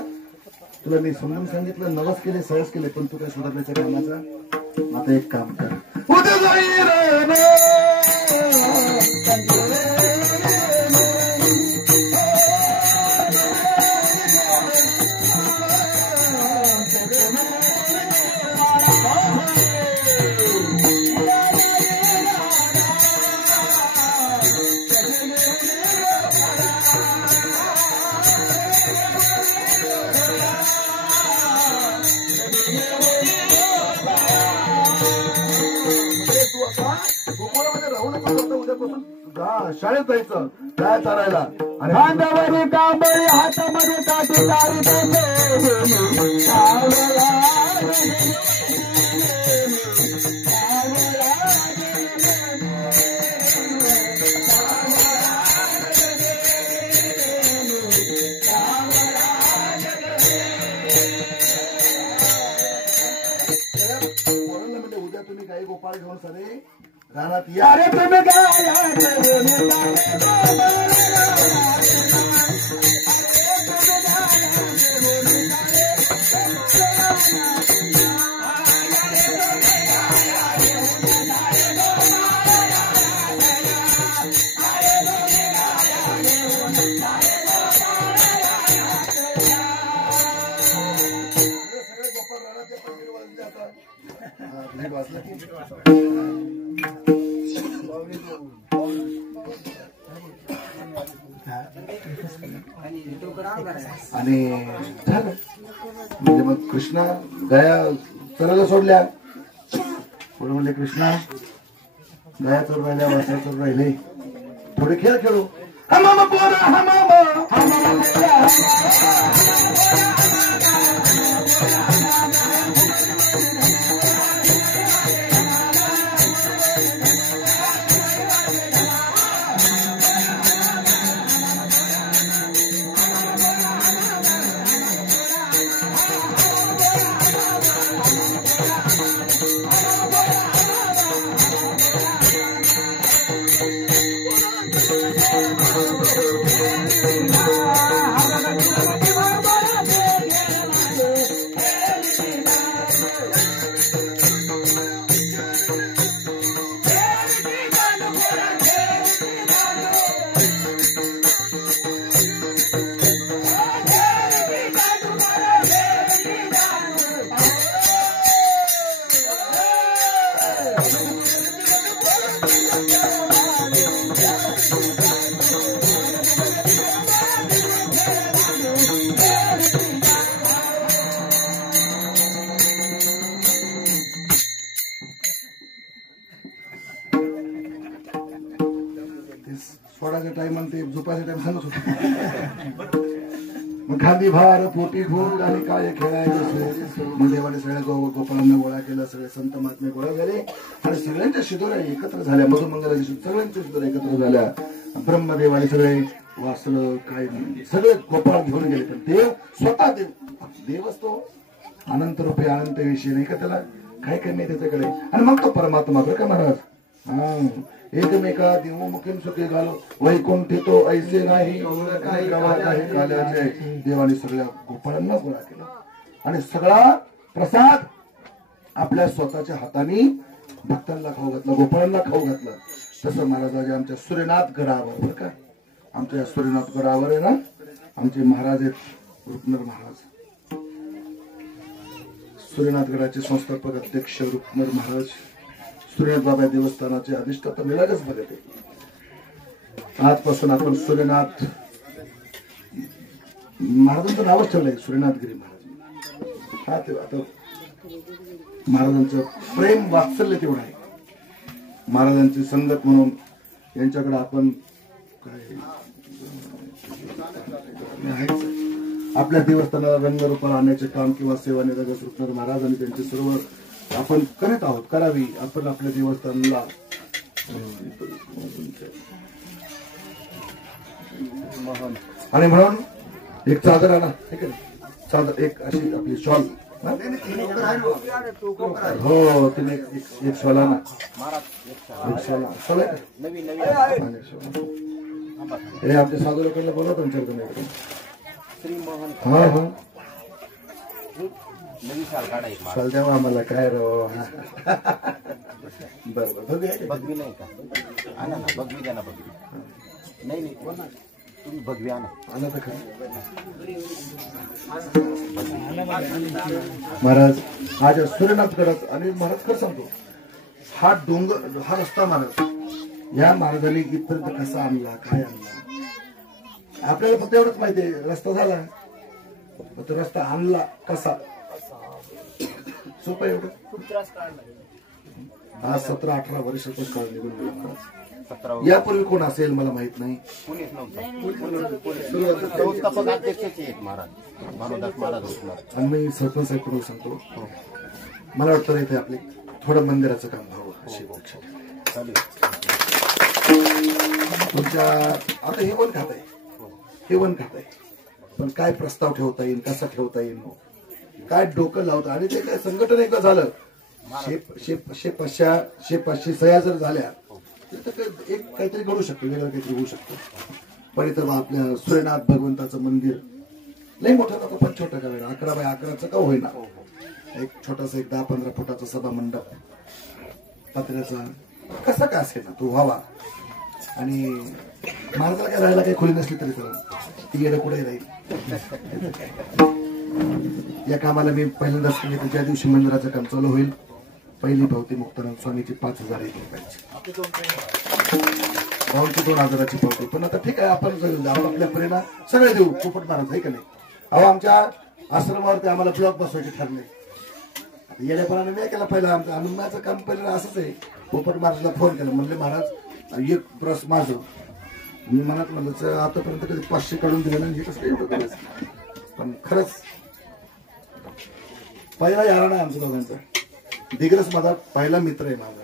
तुला मी समजून सांगितलं, नवस केले, सहज केले, पण तू काय सुधारण्याच्या कामाचा. आता एक काम कर, उद्या जाईल शाळेत जायचं, काय चालायला आणि बांधावरी कांबळी हातामध्ये काठी तारी म्हणजे उद्या तुम्ही काही गोपाळ घेऊन सरे रानात या. अरे तुम्ही काय आणि झालं म्हणजे मग कृष्णा गाया चरायला सोडल्या. पुढे म्हणले, कृष्णा गाया चोर राहिल्या, वासरा चोर राहिले, थोडे खेळ खेळू. हमामा पोरा हमामा सोडायचा टाइम आणि ते झोपायचा टाइम सांगत होतो. मग खांदी भार पोटी भूक आणि काय खेळायचे. मग देवाने सगळ्या गोपाळांना गोळा केला, सगळे संत महात्मे गोळा झाले आणि सगळ्यांच्या शिदोऱ्या एकत्र झाल्या. मधुमंगलाच्या सगळ्यांच्या शिदोऱ्या एकत्र झाल्या. ब्रह्मदेवाने सगळे वासलं काय सगळे गोपाळ घेऊन गेले. पण देव स्वतः देवच तो अनंत रूपे अनंत विषय नाही का, त्याला काय कमी आहे त्याच्याकडे. आणि मग तो परमात्मा बरं का महाराज. एकमेका देवमुखीन सुखी घालो वैकुंठी तो ऐसे नाही काल्याचे. देवाने सगळ्या गोपाळांना गोळा केला आणि सगळा प्रसाद आपल्या स्वतःच्या हाताने भक्तांना खाऊ घातला, गोपाळांना खाऊ घातला. तसं महाराजांच्या आमच्या सूर्यनाथ गडावर बरं का, आमच्या सूर्यनाथ गडावर आहे ना आमचे महाराज आहेत रुपनर महाराज. सूर्यनाथ गडाचे संस्थापक अध्यक्ष रुपनर महाराज, सूर्यनाथ बाबा देवस्थानाचे अधिष्ठाता मिळालच बघत आहे. आजपासून आपण सूर्यनाथ महाराजांचं नावच ठेवलंय सूर्यनाथगिरी महाराज. हा ते आता महाराजांचं प्रेम वात्सल्य तेवढं आहे. महाराजांची संगत म्हणून यांच्याकडे आपण काय आपल्या देवस्थानाला रंगरूपाला आणण्याचे काम किंवा सेवा निरागस रुपनर महाराज आणि त्यांचे सर्व आपण करीत आहोत, करावी. आपण आपल्या देवस्थानाला आणि म्हणून एक चादर आणा, ठीक आहे, चादर एक अशी आपली शॉल. हो तिने एक शॉल आणा, एक शॉल आहे हे आमच्या साधू लोकांना बोलवा तुमच्याकडे. हा हा चाल द्यावा आम्हाला काय रो. बरोबर बघवी नाही का, आणा ना बघवी द्या ना. बघवी नाही नाही तुम्ही बघवी आणा. आला तर खरं महाराज आज सूर्यनाथ गडात. आणि महाराज खरं सांगतो हा डोंगर हा रस्ता महाराज या महाराजांनी इथपर्यंत कसा आणला काय आणला आपल्याला फक्त एवढंच माहिती आहे. रस्ता झाला तो रस्ता आणला कसा सोपं एवढं. हा 17-18 वर्षाचा काळ निघून गेला. यापूर्वी कोण असेल मला माहित नाही. संस्थापक अध्यक्षाचे आहेत महाराज भानुदास महाराज. आणि मी सरपंच साहेब तुम्हाला सांगतो मला वाटतं इथे आपले थोडं मंदिराचं काम व्हावं अशी इच्छा. तुमच्या आता हे वन खात आहे, हे वन खात आहे, पण काय प्रस्ताव ठेवता येईल, कसा ठेवता येईल, काय डोकं लावतं. आणि ते काय संघटन एकदा झालं 500 सह्या जर झाल्या तर एक काहीतरी घडू शकतो, वेगळं काहीतरी होऊ शकतं. पण इथं आपल्या सूर्यनाथ भगवंताचं मंदिर लई मोठं नको पण छोटं का वेगळं 11 बाय 11चं का होईना, एक छोटासा 10-15 फुटाचा सभा मंडप पत्र्याचा कसा का असेल ना तो व्हावा. आणि महाराजाला काय राहायला काही खोली नसली तरी ती येणं कुठे राहील. या कामाला मी पहिल्यांदाच सांगितलं ज्या दिवशी मंदिराचं काम चालू होईल पहिली पावती मुक्तानंद स्वामीची 5,000 रुपयाची, भाऊची 2,000ची पावती. पण आता ठीक आहे आपण आपल्या प्रेरणा सगळे देऊ. पोपट महाराज आहे का नाही. अहो आमच्या आश्रमावरती आम्हाला ब्लॉक बसवायचे ठरले. येण्यापणाने मी केला पहिला आमचं अनुमानाचं काम पहिलं असंच आहे. पोपट महाराजला फोन केला म्हणले महाराज एक ब्रश माझं. मी मनात म्हणलं आतापर्यंत कधी 500 काढून दिलं नाही हे कसं एवढं करायचं. पण खरंच पहिला यारा नाही आमच्या दोघांचा. दिग्रस माझा पहिला मित्र आहे, माझा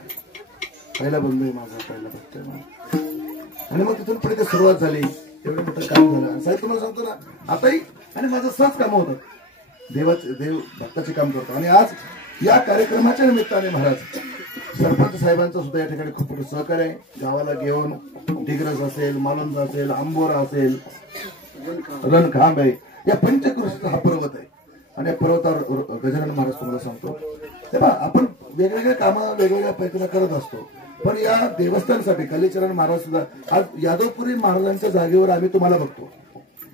पहिला बंधू आहे, माझा पहिला भक्त आहे माझा. आणि मग तिथून पुढे ते सुरुवात झाली. एवढं मोठं काम झालं. साहेब तुम्हाला सांगतो ना आताही आणि माझं सहज काम होतं. देव भक्ताचे काम करतो. आणि आज या कार्यक्रमाच्या निमित्ताने महाराज सरपंच साहेबांचं सुद्धा या ठिकाणी खूप मोठं सहकार्य आहे. गावाला घेऊन दिग्रस असेल, मालंद असेल, आंबोरा असेल, रणखांब आहे, या पंचक्रोशीचा हा पर्वत आहे. आणि या पर्वतावर गजानन महाराज तुम्हाला सांगतो तेव्हा आपण वेगवेगळे कामं वेगवेगळ्या पैकीला करत असतो. पण या देवस्थानासाठी कालीचरण महाराज सुद्धा आज यादवपुरी महाराजांच्या जागेवर आम्ही तुम्हाला बघतो.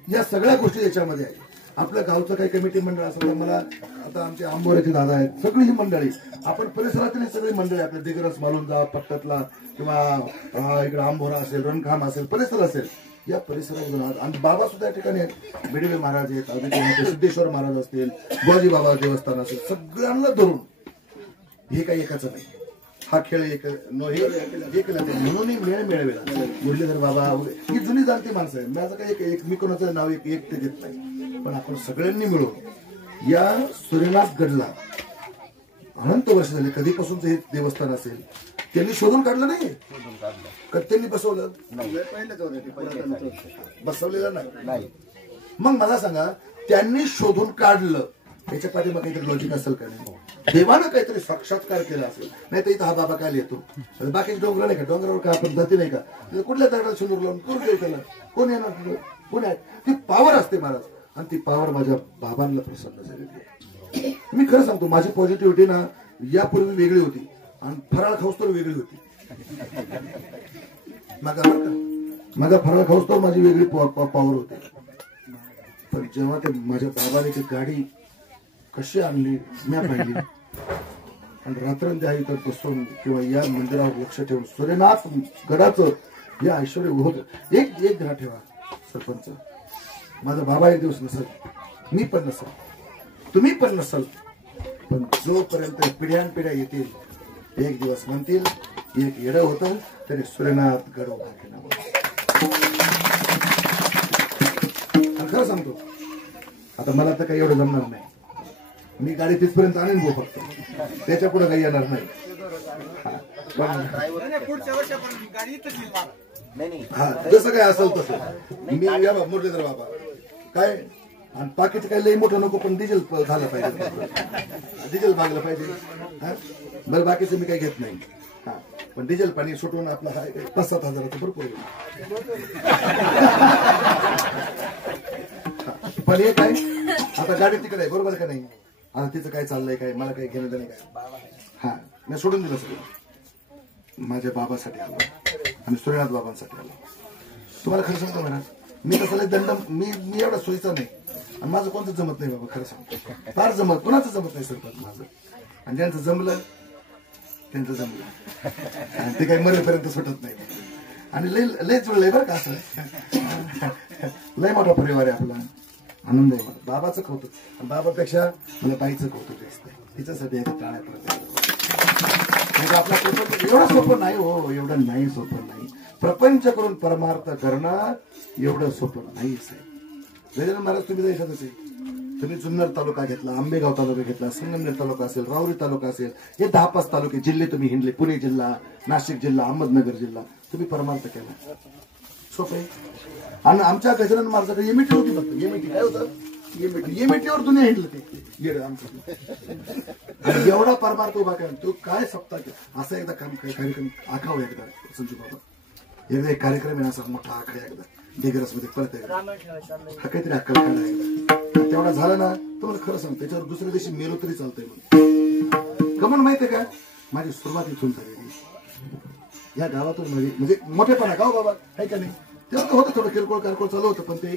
या सगळ्या गोष्टी याच्यामध्ये आहेत. आपल्या गावचं काही कमिटी मंडळ असेल तर मला आता आमचे आंबोऱ्याचे दादा आहेत, सगळी ही मंडळी आपण परिसरातील सगळी मंडळी आपल्या दिग्रस मालुंजा पट्ट्यातला किंवा इकडे आंबोरा असेल, रणखांब असेल, परिसर असेल, या परिसरात आणि बाबा सुद्धा या ठिकाणी आहेत. बिडवे महाराज आहेत, सिद्धेश्वर महाराज असतील, बुवाजी बाबा देवस्थान असेल, सगळ्यांना धरून हे काही एकाच नाही. हा खेळ एक म्हणून मेळ मिळवेला मुरलीधर बाबा ही जुनी जाणती माणसं आहे. माझं काही मी कोणाचं नाव एक ते देत नाही. पण आपण सगळ्यांनी मिळून या सूर्यनाथ गडला अनंत वर्ष झाले कधीपासूनच हे देवस्थान असेल त्यांनी शोधून काढलं नाही शोधून काढलं का त्यांनी बसवलं बसवलेलं नाही मग मला सांगा त्यांनी शोधून काढलं त्याच्या पाठीमागे काहीतरी लॉजिक असेल का नाही देवानं काहीतरी साक्षात्कार केला असेल नाही तर इथं हा बाबा काय येतो बाकीचे डोंगर नाही का डोंगरावर काय पद्धती नाही का कुठल्या दगडात शोधून लावून कोण देऊ त्याला कोण येणार कोण आहे ती पावर असते महाराज आणि ती पावर माझ्या बाबांना प्रसन्न झाली मी खरं सांगतो माझी पॉझिटिव्हिटी ना यापूर्वी वेगळी होती आणि फराळ खाऊस्तोवर वेगळी होती माझा फराळ खाऊस्तोवर माझी वेगळी पॉवर होती पण जेव्हा ते माझ्या बाबाने ती गाडी कशी आणली मी पाहिली आणि रात्रंदिवस इथं बसून किंवा या मंदिरावर लक्ष ठेवून सूर्यनाथ गडाचं हे ऐश्वर होत एक ग्रह ठेवा सरपंच माझा बाबा एक दिवस नसल मी पण नसल तुम्ही पण नसल पण जोपर्यंत पिढ्यानपिढ्या येतील एक दिवस म्हणतील एक येडं होतं तरी सूर्यनाथ गड उभा केला आणि खरं सांगतो आता मला तर काही एवढं जमणार नाही मी गाडी तिथपर्यंत आणेन गो फक्त त्याच्या पुढे काही येणार नाही हा जसं काय असेल तसं मी या मुरलीधर बाबा काय आणि पाकिट काय लई मोठं नको पण डिझेल झालं पाहिजे डिझेल भागलं पाहिजे बरं बाकीचं मी काही घेत नाही हा पण डिझेल पाणी सुटवून आपला हा 5-7 हजाराचं भरपूर पण हे काय आता गाडी तिकडे आहे बरोबर का नाही आता तिचं काय चाललंय काय मला काही घेणं नाही काय हा मी सोडून दिलं सगळं माझ्या बाबासाठी आलो आणि सूर्यनाथ बाबांसाठी आलो तुम्हाला खरं सांगतो महाराज मी तसं दंड मी एवढा सोयीचा नाही आणि माझं कोणतं जमत नाही बाबा खरं सांगतो फार जमत कोणाचं जमत नाही सरपंच माझं आणि ज्यांचं जमलं त्यांचं जमलं आणि ते काही मरेपर्यंत सुटत नाही आणि लय जुळलंय बरं का असं लय मोठा परिवार आहे आपला आनंद आहे मला बाबाचं कौतुक बाबापेक्षा मला ताईचं कौतुक असतं तिच्यासाठी एक टाळ्या आपला प्रपंच एवढं सोपं नाही हो एवढं नाही सोपं नाही प्रपंच करून परमार्थ करणं एवढं सोपं नाही साहेब गजानन महाराज तुम्ही देशातच आहे तुम्ही जुन्नर तालुका घेतला आंबेगाव तालुका घेतला संगमनेर तालुका असेल राहुरी तालुका असेल हे 10-5 तालुके जिल्हे तुम्ही हिंडले पुणे जिल्हा नाशिक जिल्हा अहमदनगर जिल्हा तुम्ही परमार्थ केला सोपं आहे आणि आमच्या गजानन महाराजांकडे एमिटी होती फक्त एमिटी काय होतं एमिटीवर दुनिया हिंडलं ते येड आमचं एवढा परमार्थ उभा करा तो काय सप्ताह असा एकदा कार्यक्रम आखावा एकदा संजू बाबा एकदा एक कार्यक्रम आहे असा मोठा आखडा एकदा डेगरस मध्ये परत एकदा हा काहीतरी अक्कल काढा एकदा तेवढा झाला ना तुम्हाला खरं सांग त्याच्यावर दुसऱ्या दिवशी मेलो तरी चालतंय म्हणून कमून माहितीये का माझी सुरुवात इथून झालेली या गावातून म्हणजे मोठेपणा गाव बाबा आहे का नाही तेव्हा होतं थोडं किरकोळ कारकोळ चालू होतं पण ते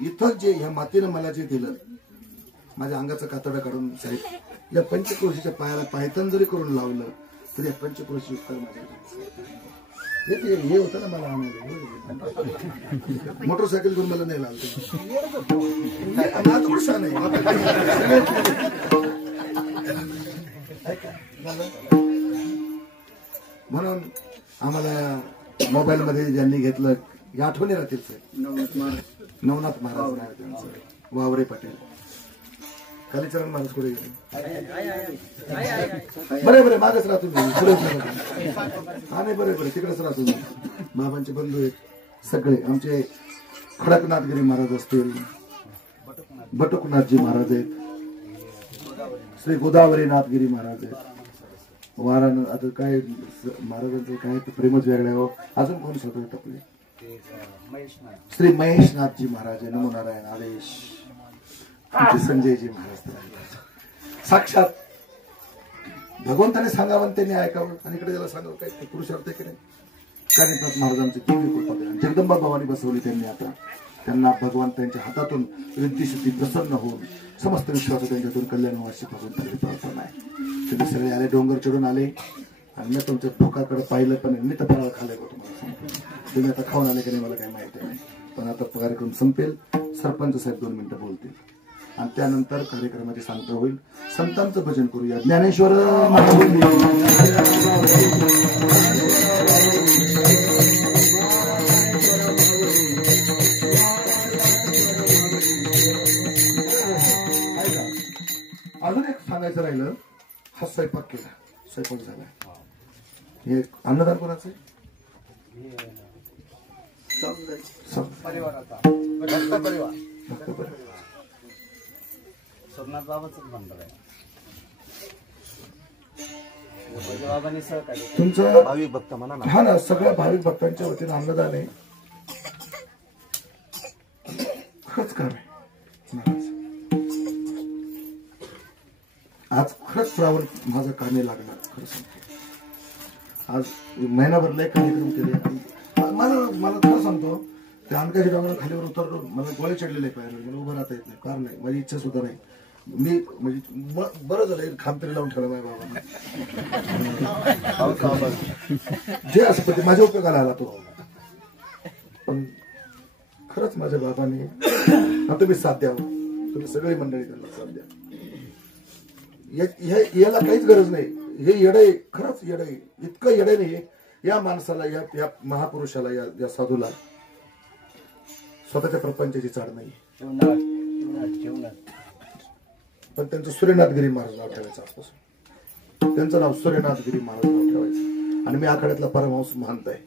इथं जे ह्या मातीनं मला जे दिलं माझ्या अंगाचं कातडं काढून साहेब या पंचक्रोशीच्या पायाला पायथन जरी करून लावलं तरी या पंचक्रोशी उत्तर माझ्या हे होतं ना मला आणायला मोटरसायकल घेऊन मला नाही लावलं म्हणून आम्हाला मोबाईल मध्ये ज्यांनी घेतलं या आठवणी राहतील नवनाथ महाराज नाव त्यांचं वावरे पाटील कालीचरण महाराज कुठे गेले बरे मागच राहतो हा नाही बरे तिकडेच राहतो बाबांचे बंधू आहेत सगळे आमचे खडकनाथगिरी महाराज असतील बटुकनाथजी महाराज आहेत श्री गोदावरीनाथगिरी महाराज आहेत वाराण आता काय महाराजांचं काय प्रेमच वेगळं हो अजून कोण स्वतः आपले श्री महेशनाथजी महाराज नमो नारायण आदेश संजयजी महाराज साक्षात भगवंताने सांगावं त्यांनी ऐकावं आणि इकडे त्याला सांगावं काय पुरुषार्थ की नाही कानिनाथ महाराजांची दिव्य कृपा केली जगदंबा भावानी बसवली त्यांनी आता त्यांना भगवान त्यांच्या हातातून रिद्धिसिद्धी प्रसन्न होऊन समस्त विश्वास त्यांच्यातून कल्याण व्हायची भगवंताची प्रार्थना आहे तुम्ही सगळे आले डोंगर चढून आले आणि मी तुमच्या भोकाकडे पाहिलं पण मी तर फराळ खाल्लाय का तुम्हाला सांगतो तुम्ही आता खाऊन आले की नाही मला काही माहिती नाही पण आता कार्यक्रम संपेल सरपंच साहेब 2 मिनिटं बोलतील आणि त्यानंतर कार्यक्रमाची सांगता होईल संतांचं भजन करूया ज्ञानेश्वर अजून एक सांगायचं राहिलं हा स्वयंपाक केला स्वयंपाक झाला हे अन्नदान कोणाचं आहे? परिवाराचा भक्त परिवार भक्त परिवार. सोमनाथ बाबांचंच मंडळ आहे. बाबांनी सहकार्य तुमचं भाविक भक्त म्हणा ना. हा ना, सगळ्या भाविक भक्तांच्या वतीनं अन्नदान आहे. खरंच काम आहे महाराज. आज खरंच श्रावण माझं कामी लागला. खरं सांगतो, आज महिनाभर लय कार्यक्रम केले. मला खरं सांगतो, त्या अनकाशी डोंगरा खालीवर उतरलो, मला गोळे चढलेले पाहिजे, मला उभं राहता येत नाही, कार नाही, माझी इच्छा सुद्धा नाही. मी म्हणजे बरं झालं खांबतरी लावून ठेवलं माझ्या बाबांना. जे असं पण ते माझ्या उपयोगाला आला तो. पण खरंच माझ्या बाबाने तुम्ही साथ द्यावं, तुम्ही सगळी मंडळी त्यांना साथ द्या. याला काहीच गरज नाही. हे येडे खरंच येडे, इतकं येडे नाही या माणसाला, या महापुरुषाला, या साधूला स्वतःच्या प्रपंचाची चाड नाही. पण त्यांचं सूर्यनाथगिरी महाराज नाव ठेवायचं आजपासून. त्यांचं नाव सूर्यनाथगिरी महाराज नाव ठेवायचं. आणि मी आखाड्यातला परमहंस महंत आहे.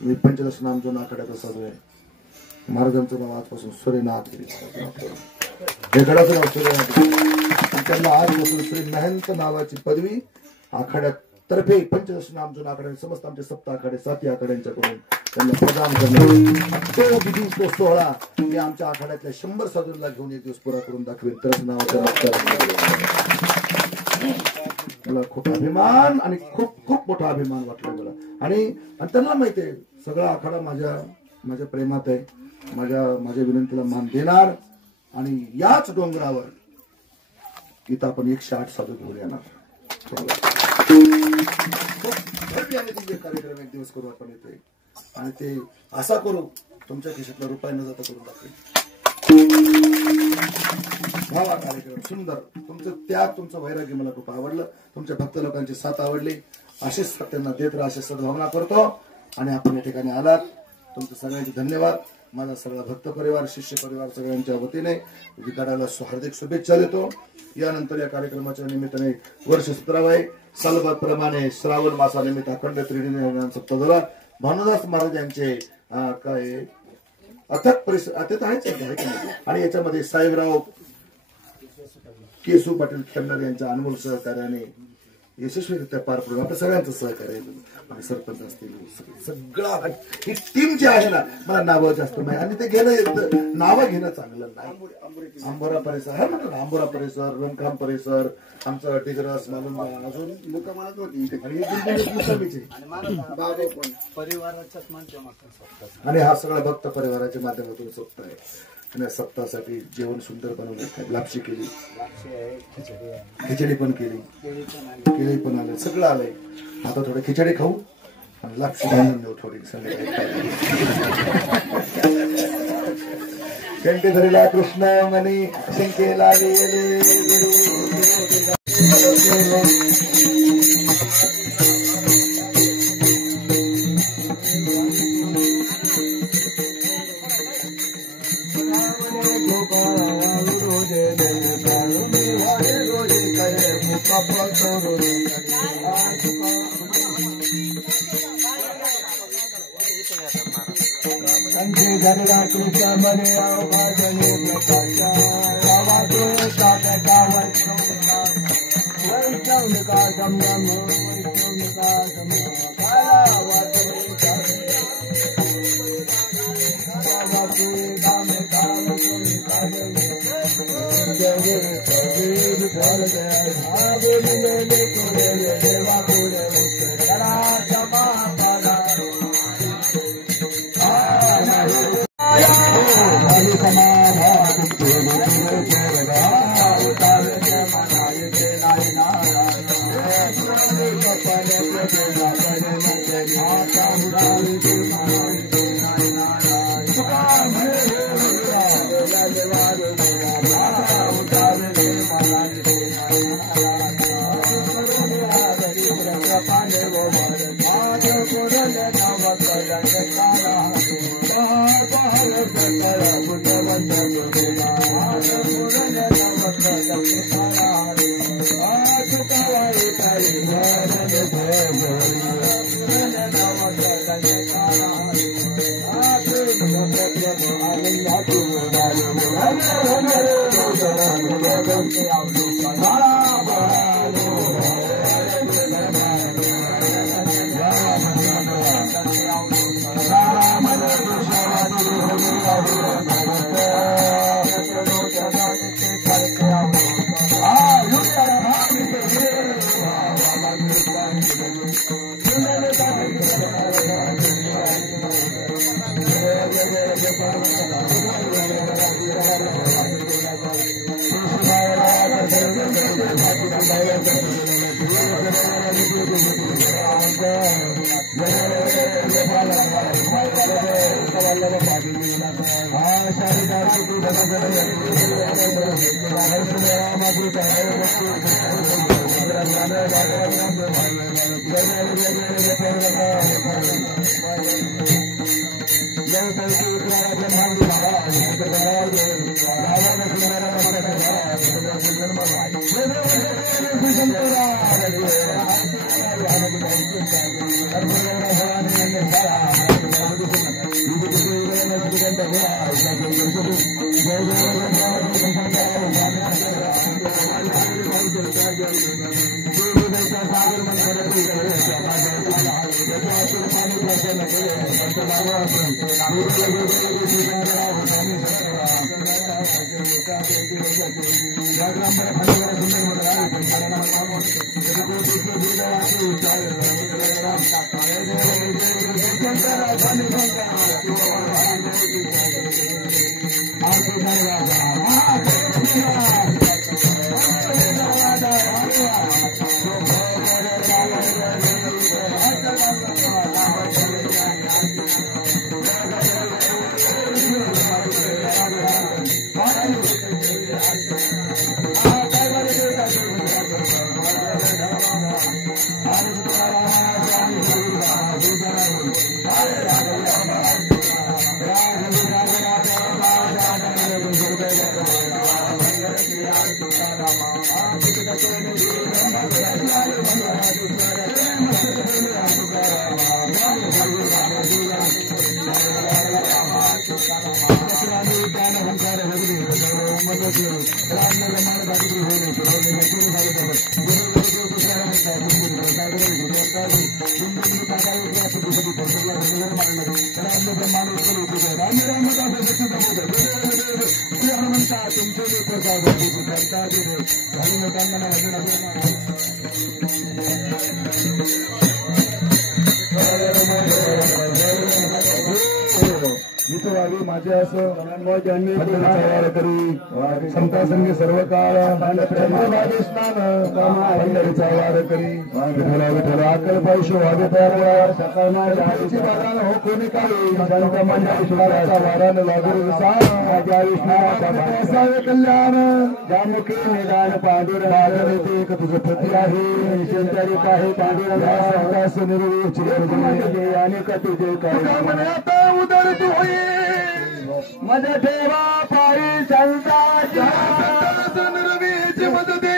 मी पंचदश नामजोन आखाड्याचा साधू आहे. महाराजांचं नाव आजपासून सूर्यनाथगिरी नाव ठेवायचं. हे गडाचं नाव सूर्यनाथगिरी. आणि त्यांना आजपासून श्री महंत नावाची पदवी आखाड्यात तर्फे पंचदश नामजोन आखाड्याने समस्त आमचे सप्त आखाडे 7 आखाड्यांच्याकडून त्यांना प्रदान करण्यात तो विधी, तो सोहळा मी आमच्या आखाड्यातल्या 100 साधूंना घेऊन एक दिवस पुरा करून दाखवेल. तरच नावाचा मला खूप अभिमान आणि खूप खूप मोठा अभिमान वाटला मला. आणि त्यांना माहिती आहे सगळा आखाडा माझ्या प्रेमात आहे, माझ्या विनंतीला मान देणार. आणि याच डोंगरावर इथं आपण 108 साधू घेऊन येणार. कार्यक्रम एक दिवस करू आपण इथे. आणि ते असा करू तुमच्या खिशातला रुपया न जाता करून दाखवेल. भावा कार्यक्रम सुंदर. तुमचं त्याग, तुमचं वैराग्य मला खूप आवडलं. तुमच्या भक्त लोकांची साथ आवडली. अशीच त्यांना देत राहा, अशी सद्भावना करतो. आणि आपण या ठिकाणी आलात, तुमचं सगळ्यांचे धन्यवाद. माझा सगळा भक्त परिवार, शिष्य परिवार सगळ्यांच्या वतीने विकाराला हार्दिक शुभेच्छा देतो. यानंतर या कार्यक्रमाच्या निमित्ताने वर्ष 17 आहे. सालप्रमाणे श्रावण मासानिमित्त अखंड त्रिदिन सप्ताह भानुदास महाराज यांचे काय अथक परिसर अत्यंत आहेच. आणि याच्यामध्ये साहेबराव केसू पाटील खेळणार यांच्या अनमोल सहकार्याने यशस्वीरित्या पार पडून आपल्या सगळ्यांचं सहकार्य आणि सरपंच असतील सगळं ही टीम जी आहे ना, मला नावं जास्त नाही. आणि ते घेणं, नावं घेणं चांगलं नाही. आंबोरा परिसर हा म्हटलं ना, आंबोरा परिसर, रोमखाम परिसर, आमचं टिगरस मालूम अजून लोक म्हणत होती. आणि हा सगळा भक्त परिवाराच्या माध्यमातून सप्ताह आहे. आणि सप्ताहासाठी जेवण सुंदर बनवलं, लापशी केली, खिचडी पण केली, केळी पण आले, सगळं आलंय. आता थोडं खिचडी खाऊ आणि लापशी बनवून देऊ थोडी संध्याकाळी. कंठी धरीला कृष्ण मनी शंकेला माझे असं करी समता संगी सर्व काळ चंद्रभागे स्नान पंढरीचा वार करी विठला विठला अकल पैसे व्हावे तयार सकाळ हो कोणी काळी संत मंडळीचा वारान लागू माझ्या विष्णू कल्याण जामुखी निदान पांडुरंग ते एक तुझं प्रती आहे शेंतरिक आहे पांडुरंग निर्वी अनेक तुझे काय उदर तू होई मद ठेवा पायी संताची निर्वीची मदती